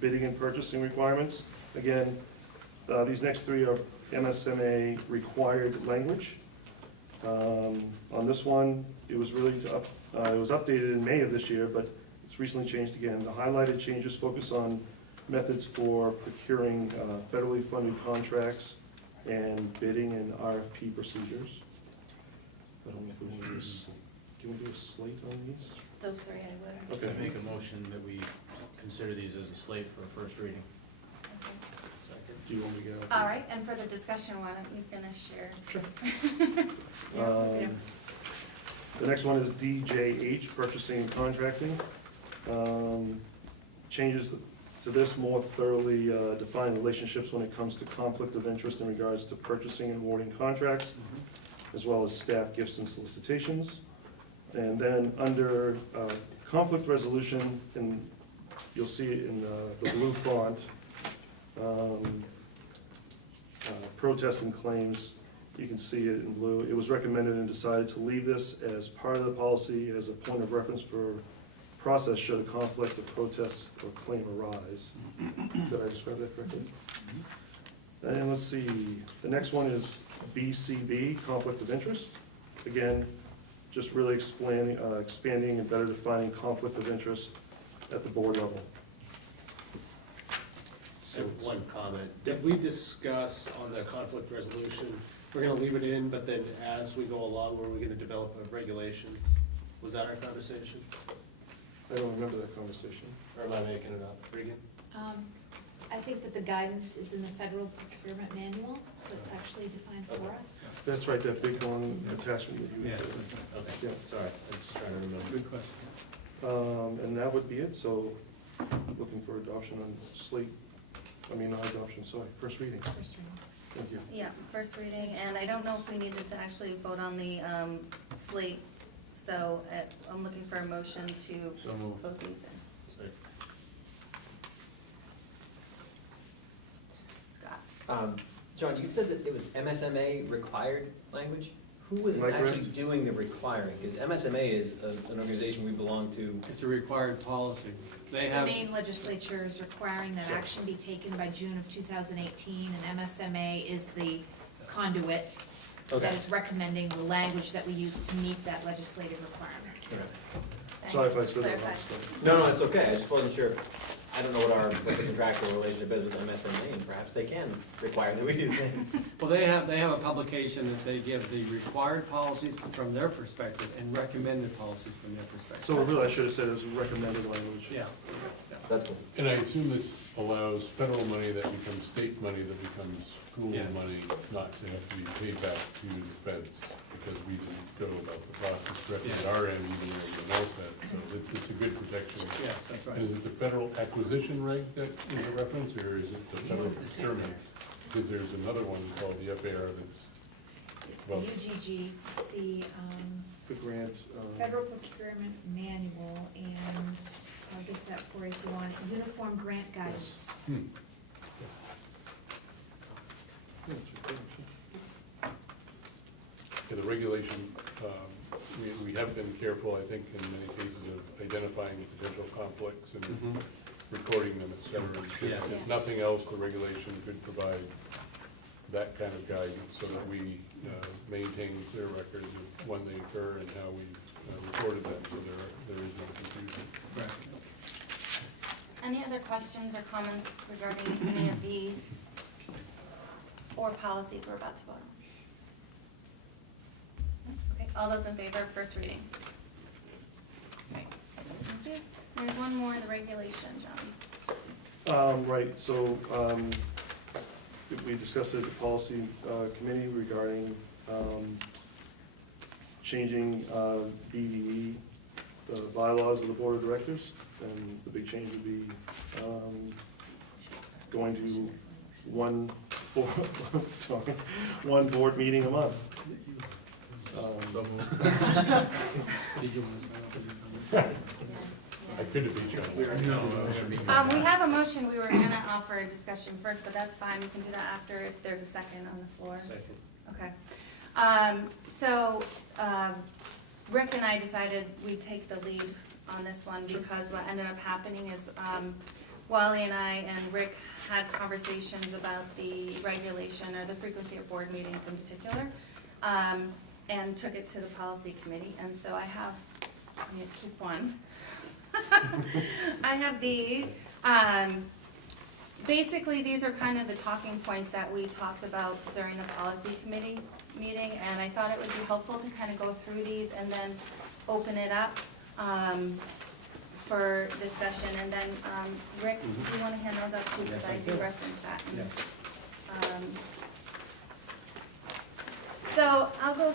bidding and purchasing requirements. Again, these next three are MSMA required language. On this one, it was really it was updated in May of this year, but it's recently changed again. The highlighted changes focus on methods for procuring federally funded contracts and bidding and RFP procedures. I don't know if we want to do can we do a slate on these? Those three I would. Okay. I make a motion that we consider these as a slate for a first reading. Do you want me to get out? All right, and for the discussion, why don't you finish your? Sure. The next one is DJH, purchasing and contracting. Changes to this more thoroughly define relationships when it comes to conflict of interest in regards to purchasing and awarding contracts, as well as staff gifts and solicitations. And then under conflict resolution, and you'll see it in the blue font, protests and claims, you can see it in blue. It was recommended and decided to leave this as part of the policy as a point of reference for process should a conflict, a protest, or claim arise. Did I describe that correctly? And let's see, the next one is BCB, conflict of interest. Again, just really expanding and better defining conflict of interest at the board level. I have one comment. Did we discuss on the conflict resolution, we're gonna leave it in, but then as we go along, were we gonna develop a regulation? Was that our conversation? I don't remember that conversation. Or am I making it up? Regan? I think that the guidance is in the federal procurement manual, so it's actually defined for us. That's right, that big long attachment that you. Yes. Okay, Yeah. sorry, I'm just trying to remember. Good question. And that would be it, so looking for adoption on not adoption, sorry, first reading. First reading. Thank you. Yeah, first reading, and I don't know if we needed to actually vote on the slate, so I'm looking for a motion to So moved. vote these in. Sorry. Scott? John, you said that it was MSMA required language? Who was Am I actually correct? doing the requiring? Because MSMA is an organization we belong to. It's a required policy. They The have, Maine legislature is requiring that action be taken by June of 2018, and MSMA is the conduit Okay. that is recommending the language that we use to meet that legislative requirement. Sorry if I said that Clarify. last time. No, it's okay. I just wasn't sure. I don't know what the contractual relationship is with MSMA, and perhaps they can require that we do things. well, they have a publication that they give the required policies from their perspective and recommended policies from their perspective. So really, I should have said it was recommended language. Yeah. That's cool. And I assume this allows federal money that becomes state money that becomes school Yeah. money not to have to be paid back to the feds because we didn't go about the process directly at our end, even though everyone else had. So it's a good protection. Yes, that's right. And is it the federal acquisition rate that is a reference, or is it the federal procurement? Because there's another one called the FAR that's, It's the Well- UGG, it's the The grant. Federal Procurement Manual, and I'll get that for you if you want, Uniform Grant Guidance. the regulation, we have been careful, I think, in many cases of identifying potential conflicts and Mhm. recording them, et cetera. Yeah. If nothing else, the regulation could provide that kind of guidance so that we maintain clear records of when they occur and how we recorded them, so there is no confusion. Right. Any other questions or comments regarding any of these or policies we're about to vote on? Okay, all those in favor of first reading? Okay, thank you. There's one more, the regulation, John. Right, so, we discussed it at the policy, committee regarding, changing, BDE, the bylaws of the board of directors, and the big change would be, going to one board meeting a month. So moved. Did you want to sign up with your I couldn't beat you on that. No. We have a motion, we were gonna offer a discussion first, but that's fine, we can do that after if there's a second on the floor. Second. Okay. Rick and I decided we'd take the lead on this one because what ended up happening is, Wally and I and Rick had conversations about the regulation or the frequency of board meetings in particular, and took it to the policy committee, and so I have, let me just keep one. I have these. Basically, these are kind of the talking points that we talked about during the policy committee meeting, and I thought it would be helpful to kind of go through these and then open it up for discussion. And then, Rick, do you want to hand those out too? Because Yes, I I do do. reference that. Yes. So I'll go,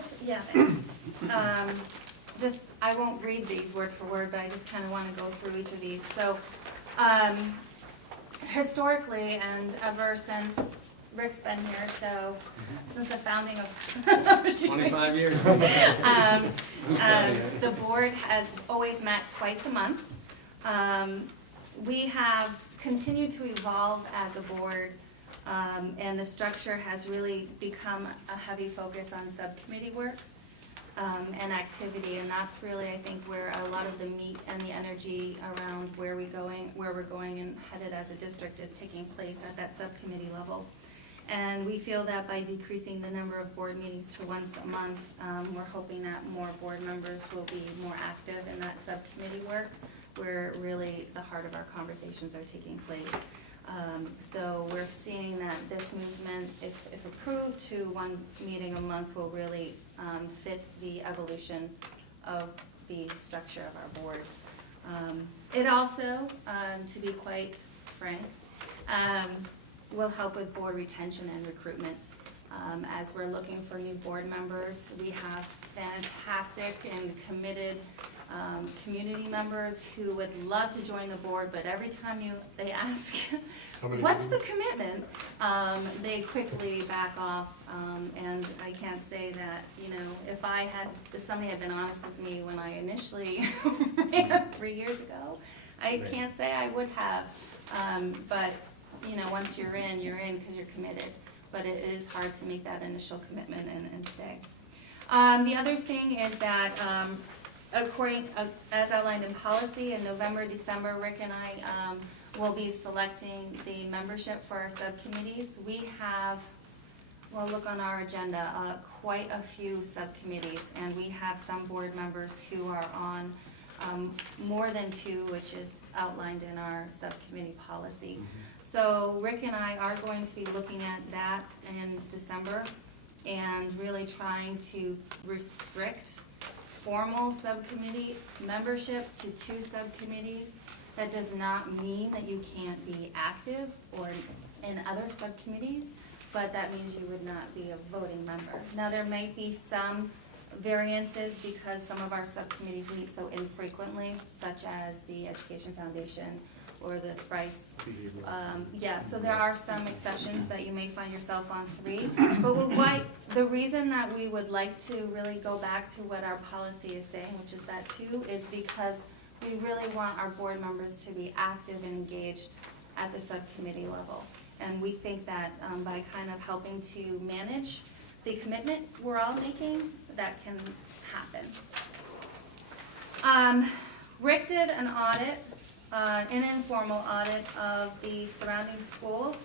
just, I won't read these word for word, but I just kind of want to go through each of these. So, historically, and ever since Rick's been here, so since the founding of 25 years. the board has always met twice a month. We have continued to evolve as a board, and the structure has really become a heavy focus on subcommittee work and activity, and that's really, I think, where a lot of the meat and the energy around where we're going and headed as a district is taking place at that subcommittee level. And we feel that by decreasing the number of board meetings to once a month, we're hoping that more board members will be more active in that subcommittee work, where really the heart of our conversations are taking place. So we're seeing that this movement, if approved, to one meeting a month will really fit the evolution of the structure of our board. It also, to be quite frank, will help with board retention and recruitment. As we're looking for new board members, we have fantastic and committed community members who would love to join the board, but every time they ask, what's the commitment? They quickly back off, and I can't say that, if somebody had been honest with me when I initially ran 3 years ago, I can't say I would have, but, once you're in because you're committed, but it is hard to make that initial commitment and stay. The other thing is that, as outlined in policy, in November, December, Rick and I will be selecting the membership for our subcommittees. We have, look on our agenda, quite a few subcommittees, and we have some board members who are on more than 2, which is outlined in our subcommittee policy. So Rick and I are going to be looking at that in December and really trying to restrict formal subcommittee membership to 2 subcommittees. That does not mean that you can't be active or in other subcommittees, but that means you would not be a voting member. Now, there might be some variances because some of our subcommittees meet so infrequently, such as the Education Foundation or the Sprice. So there are some exceptions that you may find yourself on 3. But the reason that we would like to really go back to what our policy is saying, which is that 2, is because we really want our board members to be active and engaged at the subcommittee level. And we think that by kind of helping to manage the commitment we're all making, that can happen. Rick did an audit, an informal audit of the surrounding schools,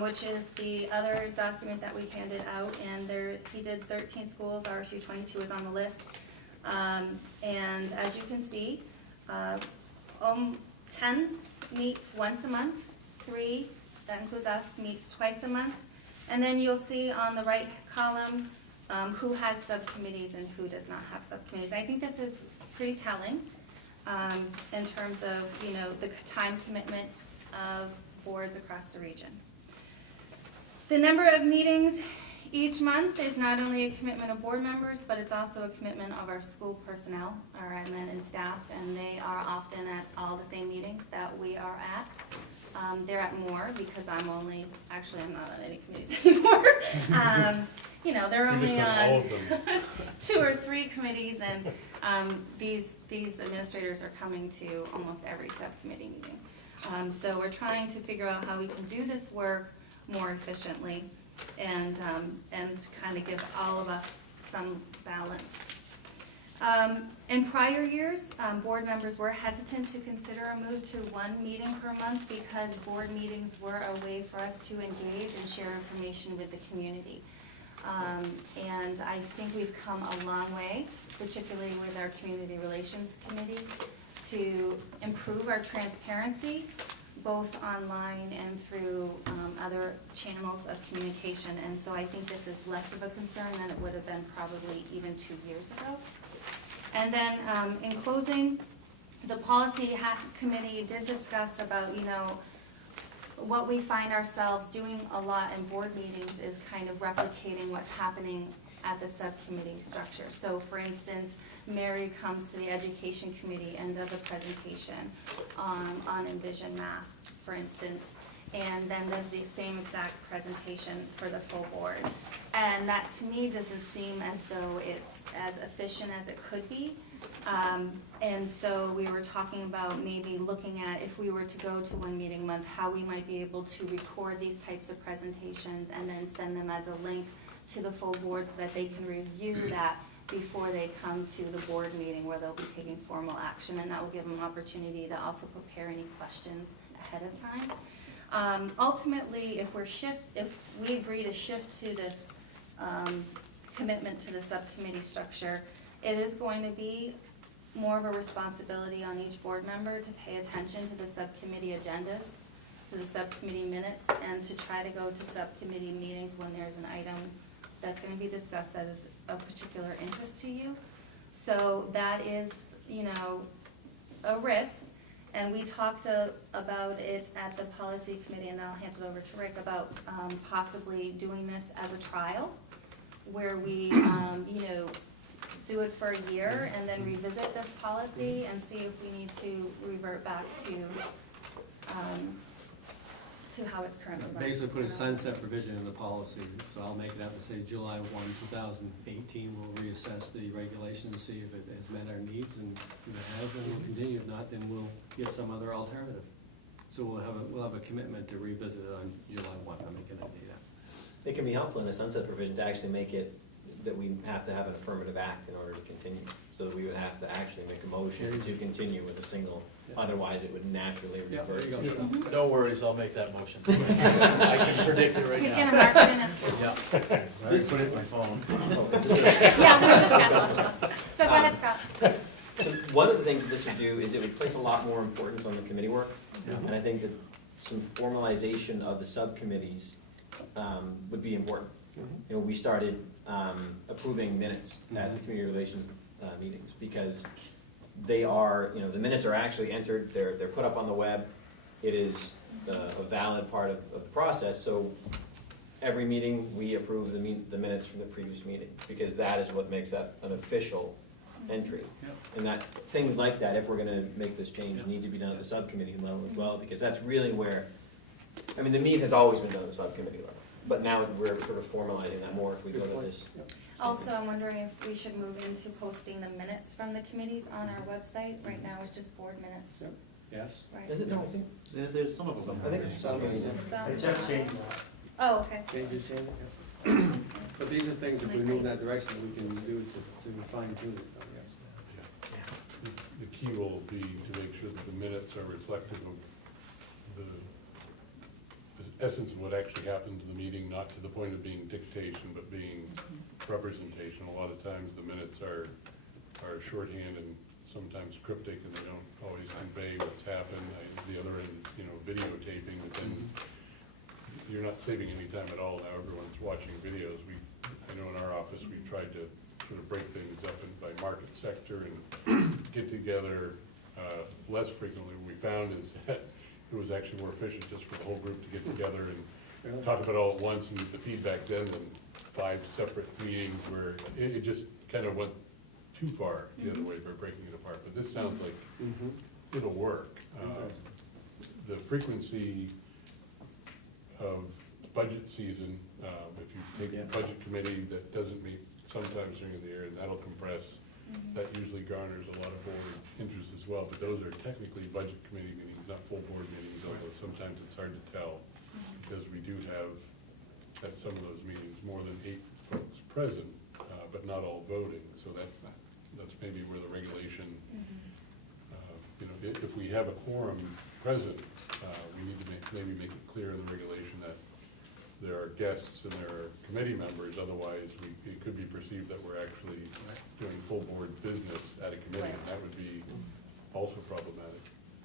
which is the other document that we handed out, and he did 13 schools, RSU22 is on the list. And as you can see, 10 meets once a month, 3, that includes us, meets twice a month. And then you'll see on the right column who has subcommittees and who does not have subcommittees. I think this is pretty telling in terms of the time commitment of boards across the region. The number of meetings each month is not only a commitment of board members, but it's also a commitment of our school personnel, our admin and staff, and they are often at all the same meetings that we are at. They're at more because I'm not on any committees anymore. They're only on 2 or 3 committees, and these administrators are coming to almost every subcommittee meeting. So we're trying to figure out how we can do this work more efficiently and kind of give all of us some balance. In prior years, board members were hesitant to consider a move to 1 meeting per month because board meetings were a way for us to engage and share information with the community. And I think we've come a long way, particularly with our Community Relations Committee, to improve our transparency, both online and through other channels of communication. And so I think this is less of a concern than it would have been probably even 2 years ago. And then in closing, the policy committee did discuss about, what we find ourselves doing a lot in board meetings is kind of replicating what's happening at the subcommittee structure. So for instance, Mary comes to the education committee and does a presentation on Envision Math, for instance, and then does the same exact presentation for the full board. And that to me doesn't seem as though it's as efficient as it could be. And so we were talking about maybe looking at, if we were to go to 1 meeting a month, how we might be able to record these types of presentations and then send them as a link to the full board so that they can review that before they come to the board meeting where they'll be taking formal action, and that will give them an opportunity to also prepare any questions ahead of time. Ultimately, if we agree to shift to this commitment to the subcommittee structure, it is going to be more of a responsibility on each board member to pay attention to the subcommittee agendas, to the subcommittee minutes, and to try to go to subcommittee meetings when there's an item that's going to be discussed that is of particular interest to you. So that is, a risk, and we talked about it at the policy committee, and then I'll hand it over to Rick, about possibly doing this as a trial, where we, do it for a year and then revisit this policy and see if we need to revert back to how it's currently run. Basically put a sunset provision in the policy, so I'll make it out to say July 1, 2018, we'll reassess the regulations, see if it has met our needs, and if it has, then we'll continue, if not, then we'll get some other alternative. So we'll have a commitment to revisit it on July 1, I'm making that date out. It can be helpful in a sunset provision to actually make it that we have to have an affirmative act in order to continue. So that we would have to actually make a motion to continue with a single, otherwise it would naturally Yeah, there revert. you go. No worries, I'll make that motion. I can predict it right He's now. gonna mark it in as. Yeah, I already put it in my phone. Oh, this is- Yeah, we're discussing. So go ahead, Scott. So one of the things that this would do is it would place a lot more importance on the committee work. Yeah. And I think that some formalization of the subcommittees would be important. You know, we started approving minutes at the community relations meetings, because they are, the minutes are actually entered, they're put up on the web. It is a valid part of the process, so every meeting, we approve the minutes from the previous meeting, because that is what makes that an official entry. Yep. And that, things like that, if we're gonna make this change, need to be done at the subcommittee level as well, because that's really where, the meat has always been done at the subcommittee level, but now we're sort of formalizing that more if we go to this. Also, I'm wondering if we should move into posting the minutes from the committees on our website. Right now, it's just board minutes. Yep. Yes. Right? Is it? No, I think, There's some of them. I think it's subcommittee. Some- I just changed that. Oh, okay. Changes, yeah. But these are things, if we move in that direction, that we can do to fine tune it, I guess. The key will be to make sure that the minutes are reflective of the essence of what actually happened to the meeting, not to the point of being dictation, but being representation. A lot of times the minutes are shorthand and sometimes cryptic, and they don't always convey what's happened. The other end, videotaping, but then you're not saving any time at all. Now everyone's watching videos. I know in our office, we've tried to sort of break things up by market sector and get together less frequently. What we found is that it was actually more efficient just for the whole group to get together and talk about it all at once and get the feedback then than 5 separate meetings where it just kind of went too far the other way by breaking it apart. But this sounds like it'll work. The frequency of budget season, if you take a budget committee that doesn't meet sometimes during the year, and that'll compress, that usually garners a lot of board interest as well. But those are technically budget committee meetings, not full board meetings, although sometimes it's hard to tell, because we do have, at some of those meetings, more than 8 folks present, but not all voting. So that's maybe where the regulation, if we have a quorum present, we need to maybe make it clear in the regulation that there are guests and there are committee members. Otherwise, it could be perceived that we're actually doing full board business at a committee, and that would be also problematic.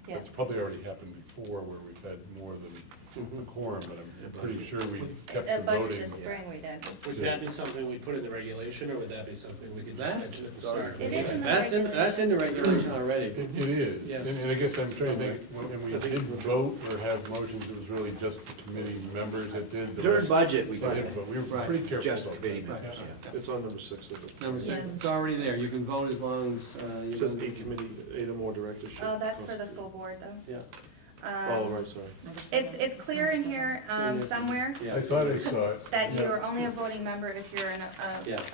Yeah. That's probably already happened before, where we've had more than a quorum, but I'm pretty sure we kept At the budget voting. this spring, we did. Would that be something we put in the regulation, or would that be something we could just That's- mention at the start? It is in the That's in the regulation already. It is, Yes. and I guess I'm trying to think, when we did vote or have motions, it was really just the committee members that did. The During rest budget, we didn't, did. But we were Right. pretty careful Just about committee that. members, Yeah. It's on number 6 of it. Number 6, it's already there. You can vote as long as, It says 8 committee, 8 or more directors. Oh, that's for the full board, though. yeah. Oh, right, sorry. It's clear in here somewhere Yeah. I thought I saw it. that Yeah. you're only a voting member if you're Yes.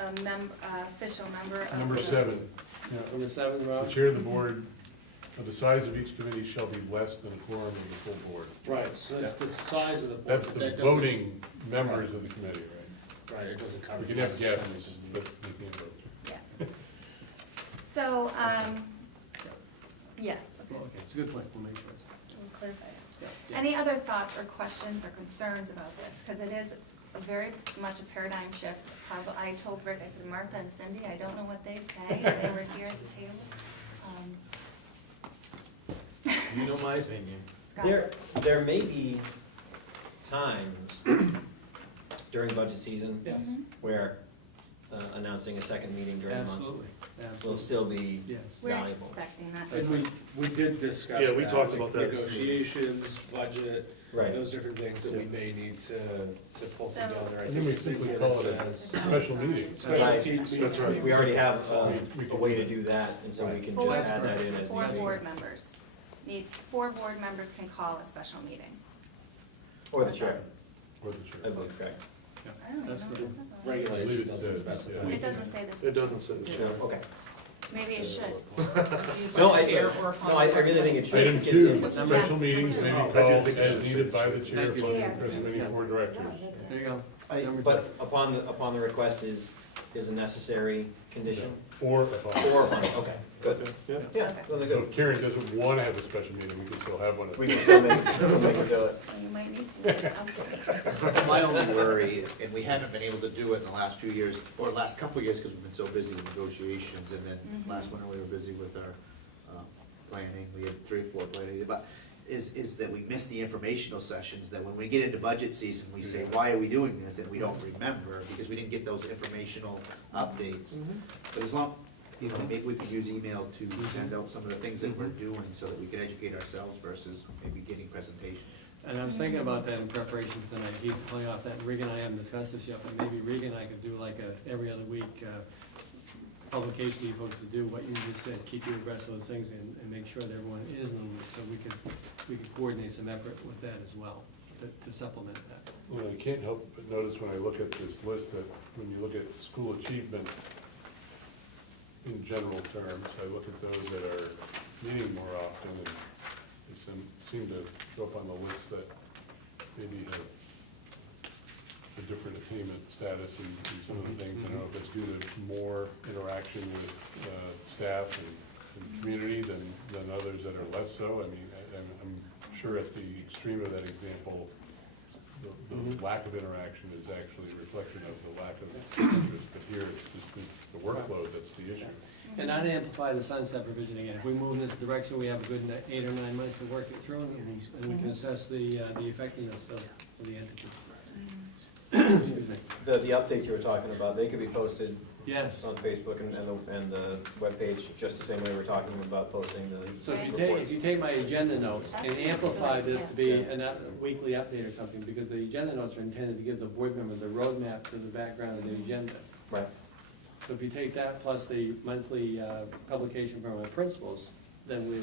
official member of. Number the- 7, yeah. Number 7, The Rob? chair of the board, the size of each committee shall be less than a quorum of the full board. Right, so it's the size of the board. That's but the that doesn't- voting members of the committee, right? Right, it doesn't cover. We can have guests. guests, but we can't vote. Yeah. So, yes, Well, okay, it's a good point. We'll make sure it's. we'll clarify it. Yeah. Any other thoughts or questions or concerns about this? Because it is very much a paradigm shift. I told Rick, I said, Martha and Cindy, I don't know what they'd say if they were here at the table. You know my opinion. Scott? There may be times during budget season Yes. Mhm. where announcing a second meeting during the month Absolutely, will absolutely. still be Yes. We're valuable. expecting that. And we did discuss Yeah, we that, talked like about that. negotiations, budget, Right. those different things that we may need to pull So- together. I And then think we it's simply in call this it a as- special meeting. Special Right. team meeting. That's right. We already have We a can way do to do that, and so we can Four, just add that in as four needed. board members. Four board members can call a special meeting. Or the chair, Or the I chair. believe, correct. I don't even know That's what correct. this is. Regulation Believe it doesn't says, specify. yeah. It doesn't say this. It doesn't say the chair. Okay. Maybe it should. No, I really think it should. Item because two, if- special meetings may be I do called think it as should needed say by the so. chair, Thank you. funding president, any board directors. There you go. I- Number But upon the request is a necessary condition? Or upon. Or upon, okay, good. Yeah. Yeah, really So good. if Karen doesn't want to have a special meeting, we can still have one. We can still make her do it. So you might need to. outside. My only worry, and we haven't been able to do it in the last few years, or last couple of years, because we've been so busy with negotiations, and then last winter we were busy with our planning, we had 3 or 4 planning, but is that we miss the informational sessions, that when we get into budget season, we say, why are we doing this, and we don't remember, because we didn't get those informational updates. But as long, you know, maybe we could use email to send out some of the things that we're doing, so that we can educate ourselves versus maybe getting presentation. And I was thinking about that in preparation for tonight, keep playing off that, Regan and I haven't discussed this yet, but maybe Regan and I could do like a every other week publication you folks would do, what you just said, keep you abreast of those things and make sure that everyone is in the loop, so we could coordinate some effort with that as well, to supplement that. Well, I can't help but notice when I look at this list that when you look at school achievement in general terms, I look at those that are meeting more often, and they seem to show up on the list that maybe have a different attainment status and some of the things. I don't know if it's due to more interaction with staff and community than others that are less so. I mean, I'm sure at the extreme of that example, the lack of interaction is actually a reflection of the lack of interest, but here it's the workload that's the issue. And I'd amplify the sunset provision again. If we move in this direction, we have a good 8 or 9 months to work it through, and we can assess the effectiveness of the entity. Excuse me. The updates you were talking about, they could be posted Yes. on Facebook and the webpage, just the same way we're talking about posting the. So if you take my agenda notes and amplify this to be a weekly update or something, because the agenda notes are intended to give the board member the roadmap to the background of the agenda. Right. So if you take that plus the monthly publication from our principals, then we,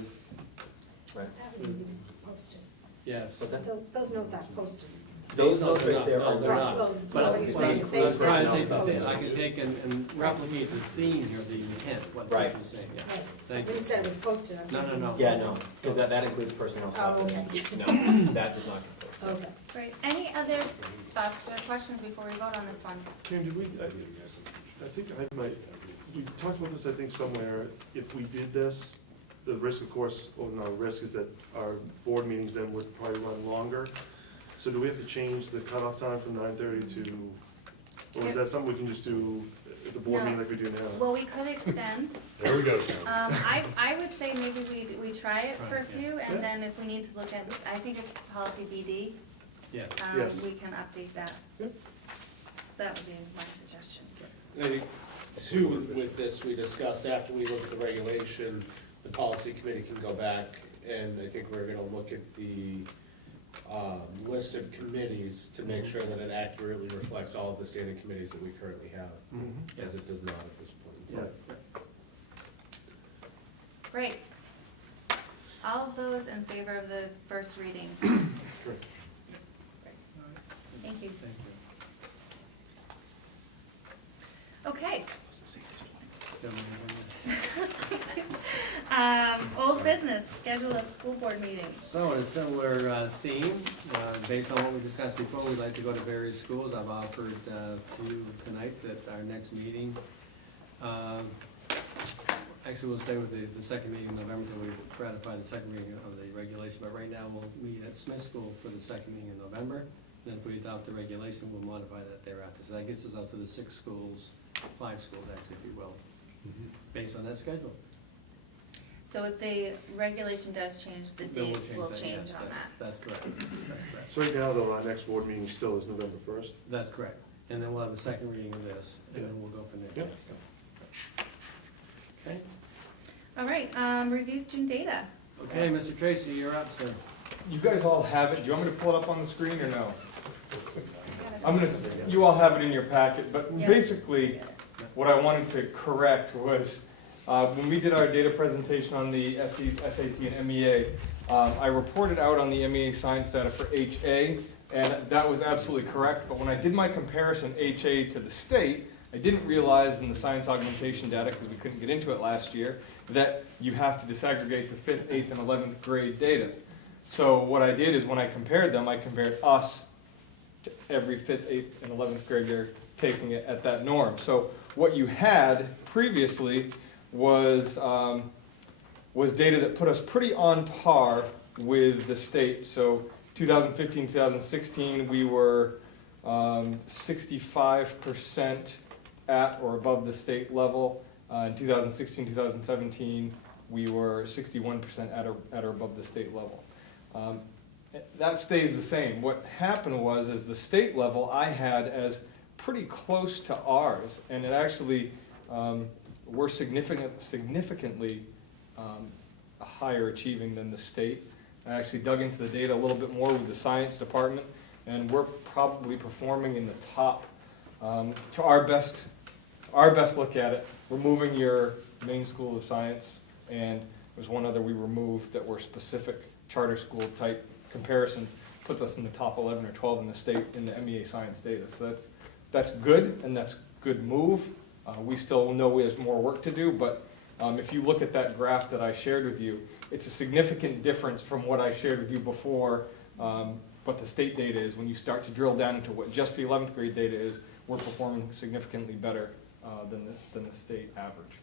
Right. That would need to be posted. yes. What's that? Those notes aren't posted. Those notes are right not, there no, are they're Right, not. so But what you're saying, if they- I was trying to they're take the, posted. I can take and replicate the theme here, the intent, what Right. people are saying, yeah. Right. Thank When you. you said it was posted, I'm No, no, thinking- no. Yeah, no, because that includes personnel stuff. Oh, okay. No, that does not get posted. Okay. Great. Any other thoughts or questions before we vote on this one? Karen, did we, I think I might, we talked about this, I think, somewhere. If we did this, the risk, of course, well, no, the risk is that our board meetings then would probably run longer. So do we have to change the cutoff time from 9:30 to, or is that something we can just do at the board meeting like we do now? Well, we could extend. There we go, Sam. I would say maybe we try it for a few, Yeah. and then if we need to look at, I think it's policy BD, Yes. Yes. we can update that. Yep. That would be my suggestion. I think, too, with this, we discussed after we look at the regulation, the policy committee can go back, and I think we're gonna look at the list of committees to make sure that it accurately reflects all of the standing committees that we currently have, Yes. as it does not at this point in time. Yes. Great. All of those in favor of the first reading? Correct. Thank you. Thank you. Okay. Don't mind Old business, schedule a school board meeting. So in a similar theme, based on what we discussed before, we'd like to go to various schools. I've offered to you tonight that our next meeting, actually we'll stay with the second meeting in November until we ratify the second reading of the regulation, but right now we'll meet at Smith School for the second meeting in November. Then if we adopt the regulation, we'll modify that thereafter. So that gets us out to the 6 schools, 5 schools actually, if you will, based on that schedule. So if the regulation does change, the Then we'll dates will that, change yes, on that. That's correct, that's correct. So right now, though, our next board meeting still is November 1st. That's correct. and then we'll have a second reading of this, and then we'll go from there. Yep. Okay, All right, review student data. okay, Mr. Tracy, you're up, sir. You guys all have it. Do you want me to pull it up on the screen or no? You all have it in your packet, but Yeah. basically, what I wanted to correct was, when we did our data presentation on the SAT and MEA, I reported out on the MEA science data for HA, and that was absolutely correct, but when I did my comparison HA to the state, I didn't realize in the science augmentation data, because we couldn't get into it last year, that you have to disaggregate the 5th, 8th, and 11th grade data. So what I did is when I compared them, I compared us to every 5th, 8th, and 11th grader taking it at that norm. So what you had previously was data that put us pretty on par with the state. So 2015, 2016, we were 65% at or above the state level. In 2016, 2017, we were 61% at or above the state level. That stays the same. What happened was, is the state level I had as pretty close to ours, and it actually we're significantly higher achieving than the state. I actually dug into the data a little bit more with the science department, and we're probably performing in the top, to our best look at it, removing your main school of science, and there's one other we removed that were specific charter school type comparisons, puts us in the top 11 or 12 in the state in the MEA science data. So that's good, and that's good move. We still know there's more work to do, but if you look at that graph that I shared with you, it's a significant difference from what I shared with you before, what the state data is. When you start to drill down into what just the 11th grade data is, we're performing significantly better than the state average.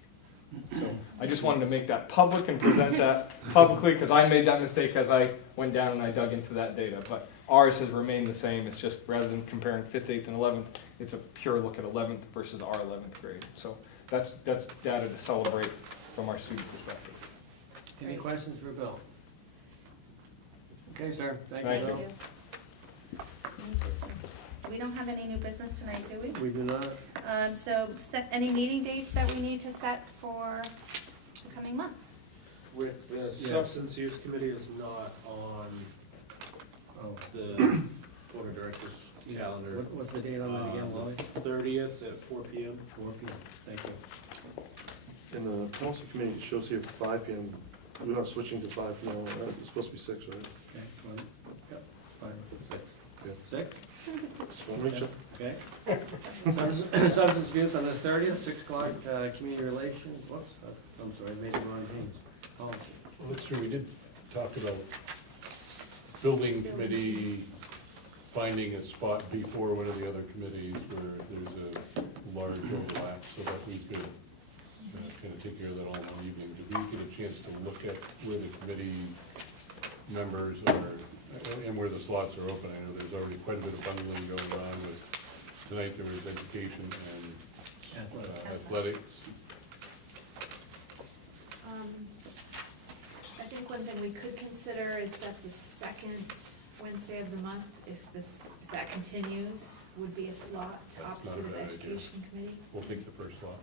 So I just wanted to make that public and present that publicly, because I made that mistake as I went down and I dug into that data. But ours has remained the same. It's just rather than comparing 5th, 8th, and 11th, it's a pure look at 11th versus our 11th grade. So that's data to celebrate from our student perspective. Any questions for Bill? Okay, sir, thank Thank you. you. New business. We don't have any new business tonight, do we? We do not, So set any meeting dates that we need to set for the coming month? The Substance Use Committee is not on oh, the Board of Directors calendar. what's the date on that again, Wally? 30th at 4 p.m. 4 p.m., thank you. In the policy committee, it shows here 5 p.m. We're not switching to 5 now. It's supposed to be 6, right? Okay, yep, fine with 6. Yeah. 6? Just want to make sure. Okay. Substance abuse on the 30th, 6 o'clock, community relations, whoops, I'm sorry, I made the wrong things. Policy. Well, that's true, we did talk about building committee finding a spot before one of the other committees where there's a large overlap, so that we could kind of take care of that all in one evening. Did we get a chance to look at where the committee members are, and where the slots are open? I know there's already quite a bit of bundling going on with, tonight there was education and athletics. I think one thing we could consider is that the second Wednesday of the month, if that continues, would be a slot That's not opposite a of bad idea. Education Committee. We'll take the first slot,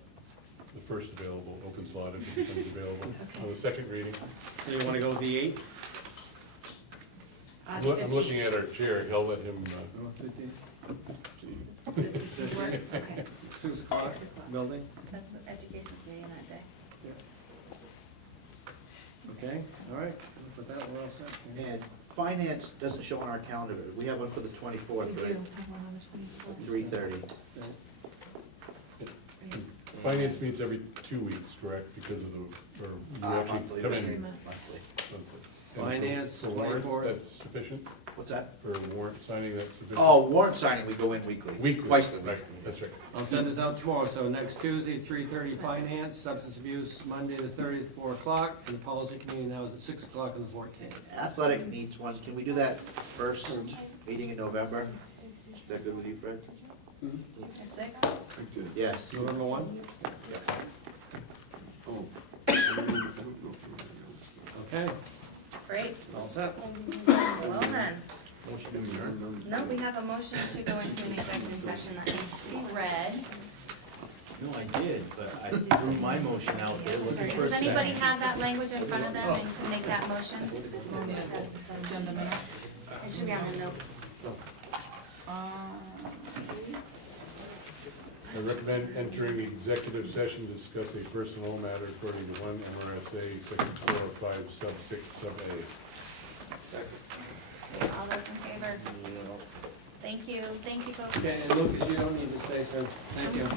the first available open slot if it becomes available. Okay. On the second reading, So you want to go with the 8th? I'm looking at our chair, I'll let him, Does work? Okay. 6 o'clock, 6 o'clock. building, That's the education meeting that day. okay, all right, with that, we're all set. And finance doesn't show on our calendar. We have one for the We 24th, do right? have one on the 24th. 3:30. finance meets every 2 weeks, correct, because of the, or you actually Monthly. come in Agreement. Monthly. monthly. And Finance, for warrants, 24th. that's sufficient? What's that? For warrant signing, that's sufficient? Oh, warrant signing, we go in weekly. Weekly. Twice a week. Right, that's right. I'll send this out tomorrow, so next Tuesday, 3:30 finance, substance abuse, Monday the 30th, 4 o'clock, and the policy committee now is at 6 o'clock on the 14th. Athletic needs one. Can we do that first meeting in November? Is that good with you, Fred? At 6? Yes. November 1? Oh, I don't know if you Okay, Great. all set. Well then, Motion to adjourn. No, we have a motion to go into an executive session that needs to be read. No, I did, but I threw my motion out there looking Sorry, for a does second. anybody have that language in front of them and can make that motion? Agenda minutes. It should be on the notes. I recommend entering executive session to discuss a personnel matter according to 1 MRSA section 405 sub 6 sub A. All those in favor? Thank you, folks. Okay, and Lucas, you don't need to stay, sir. Thank you.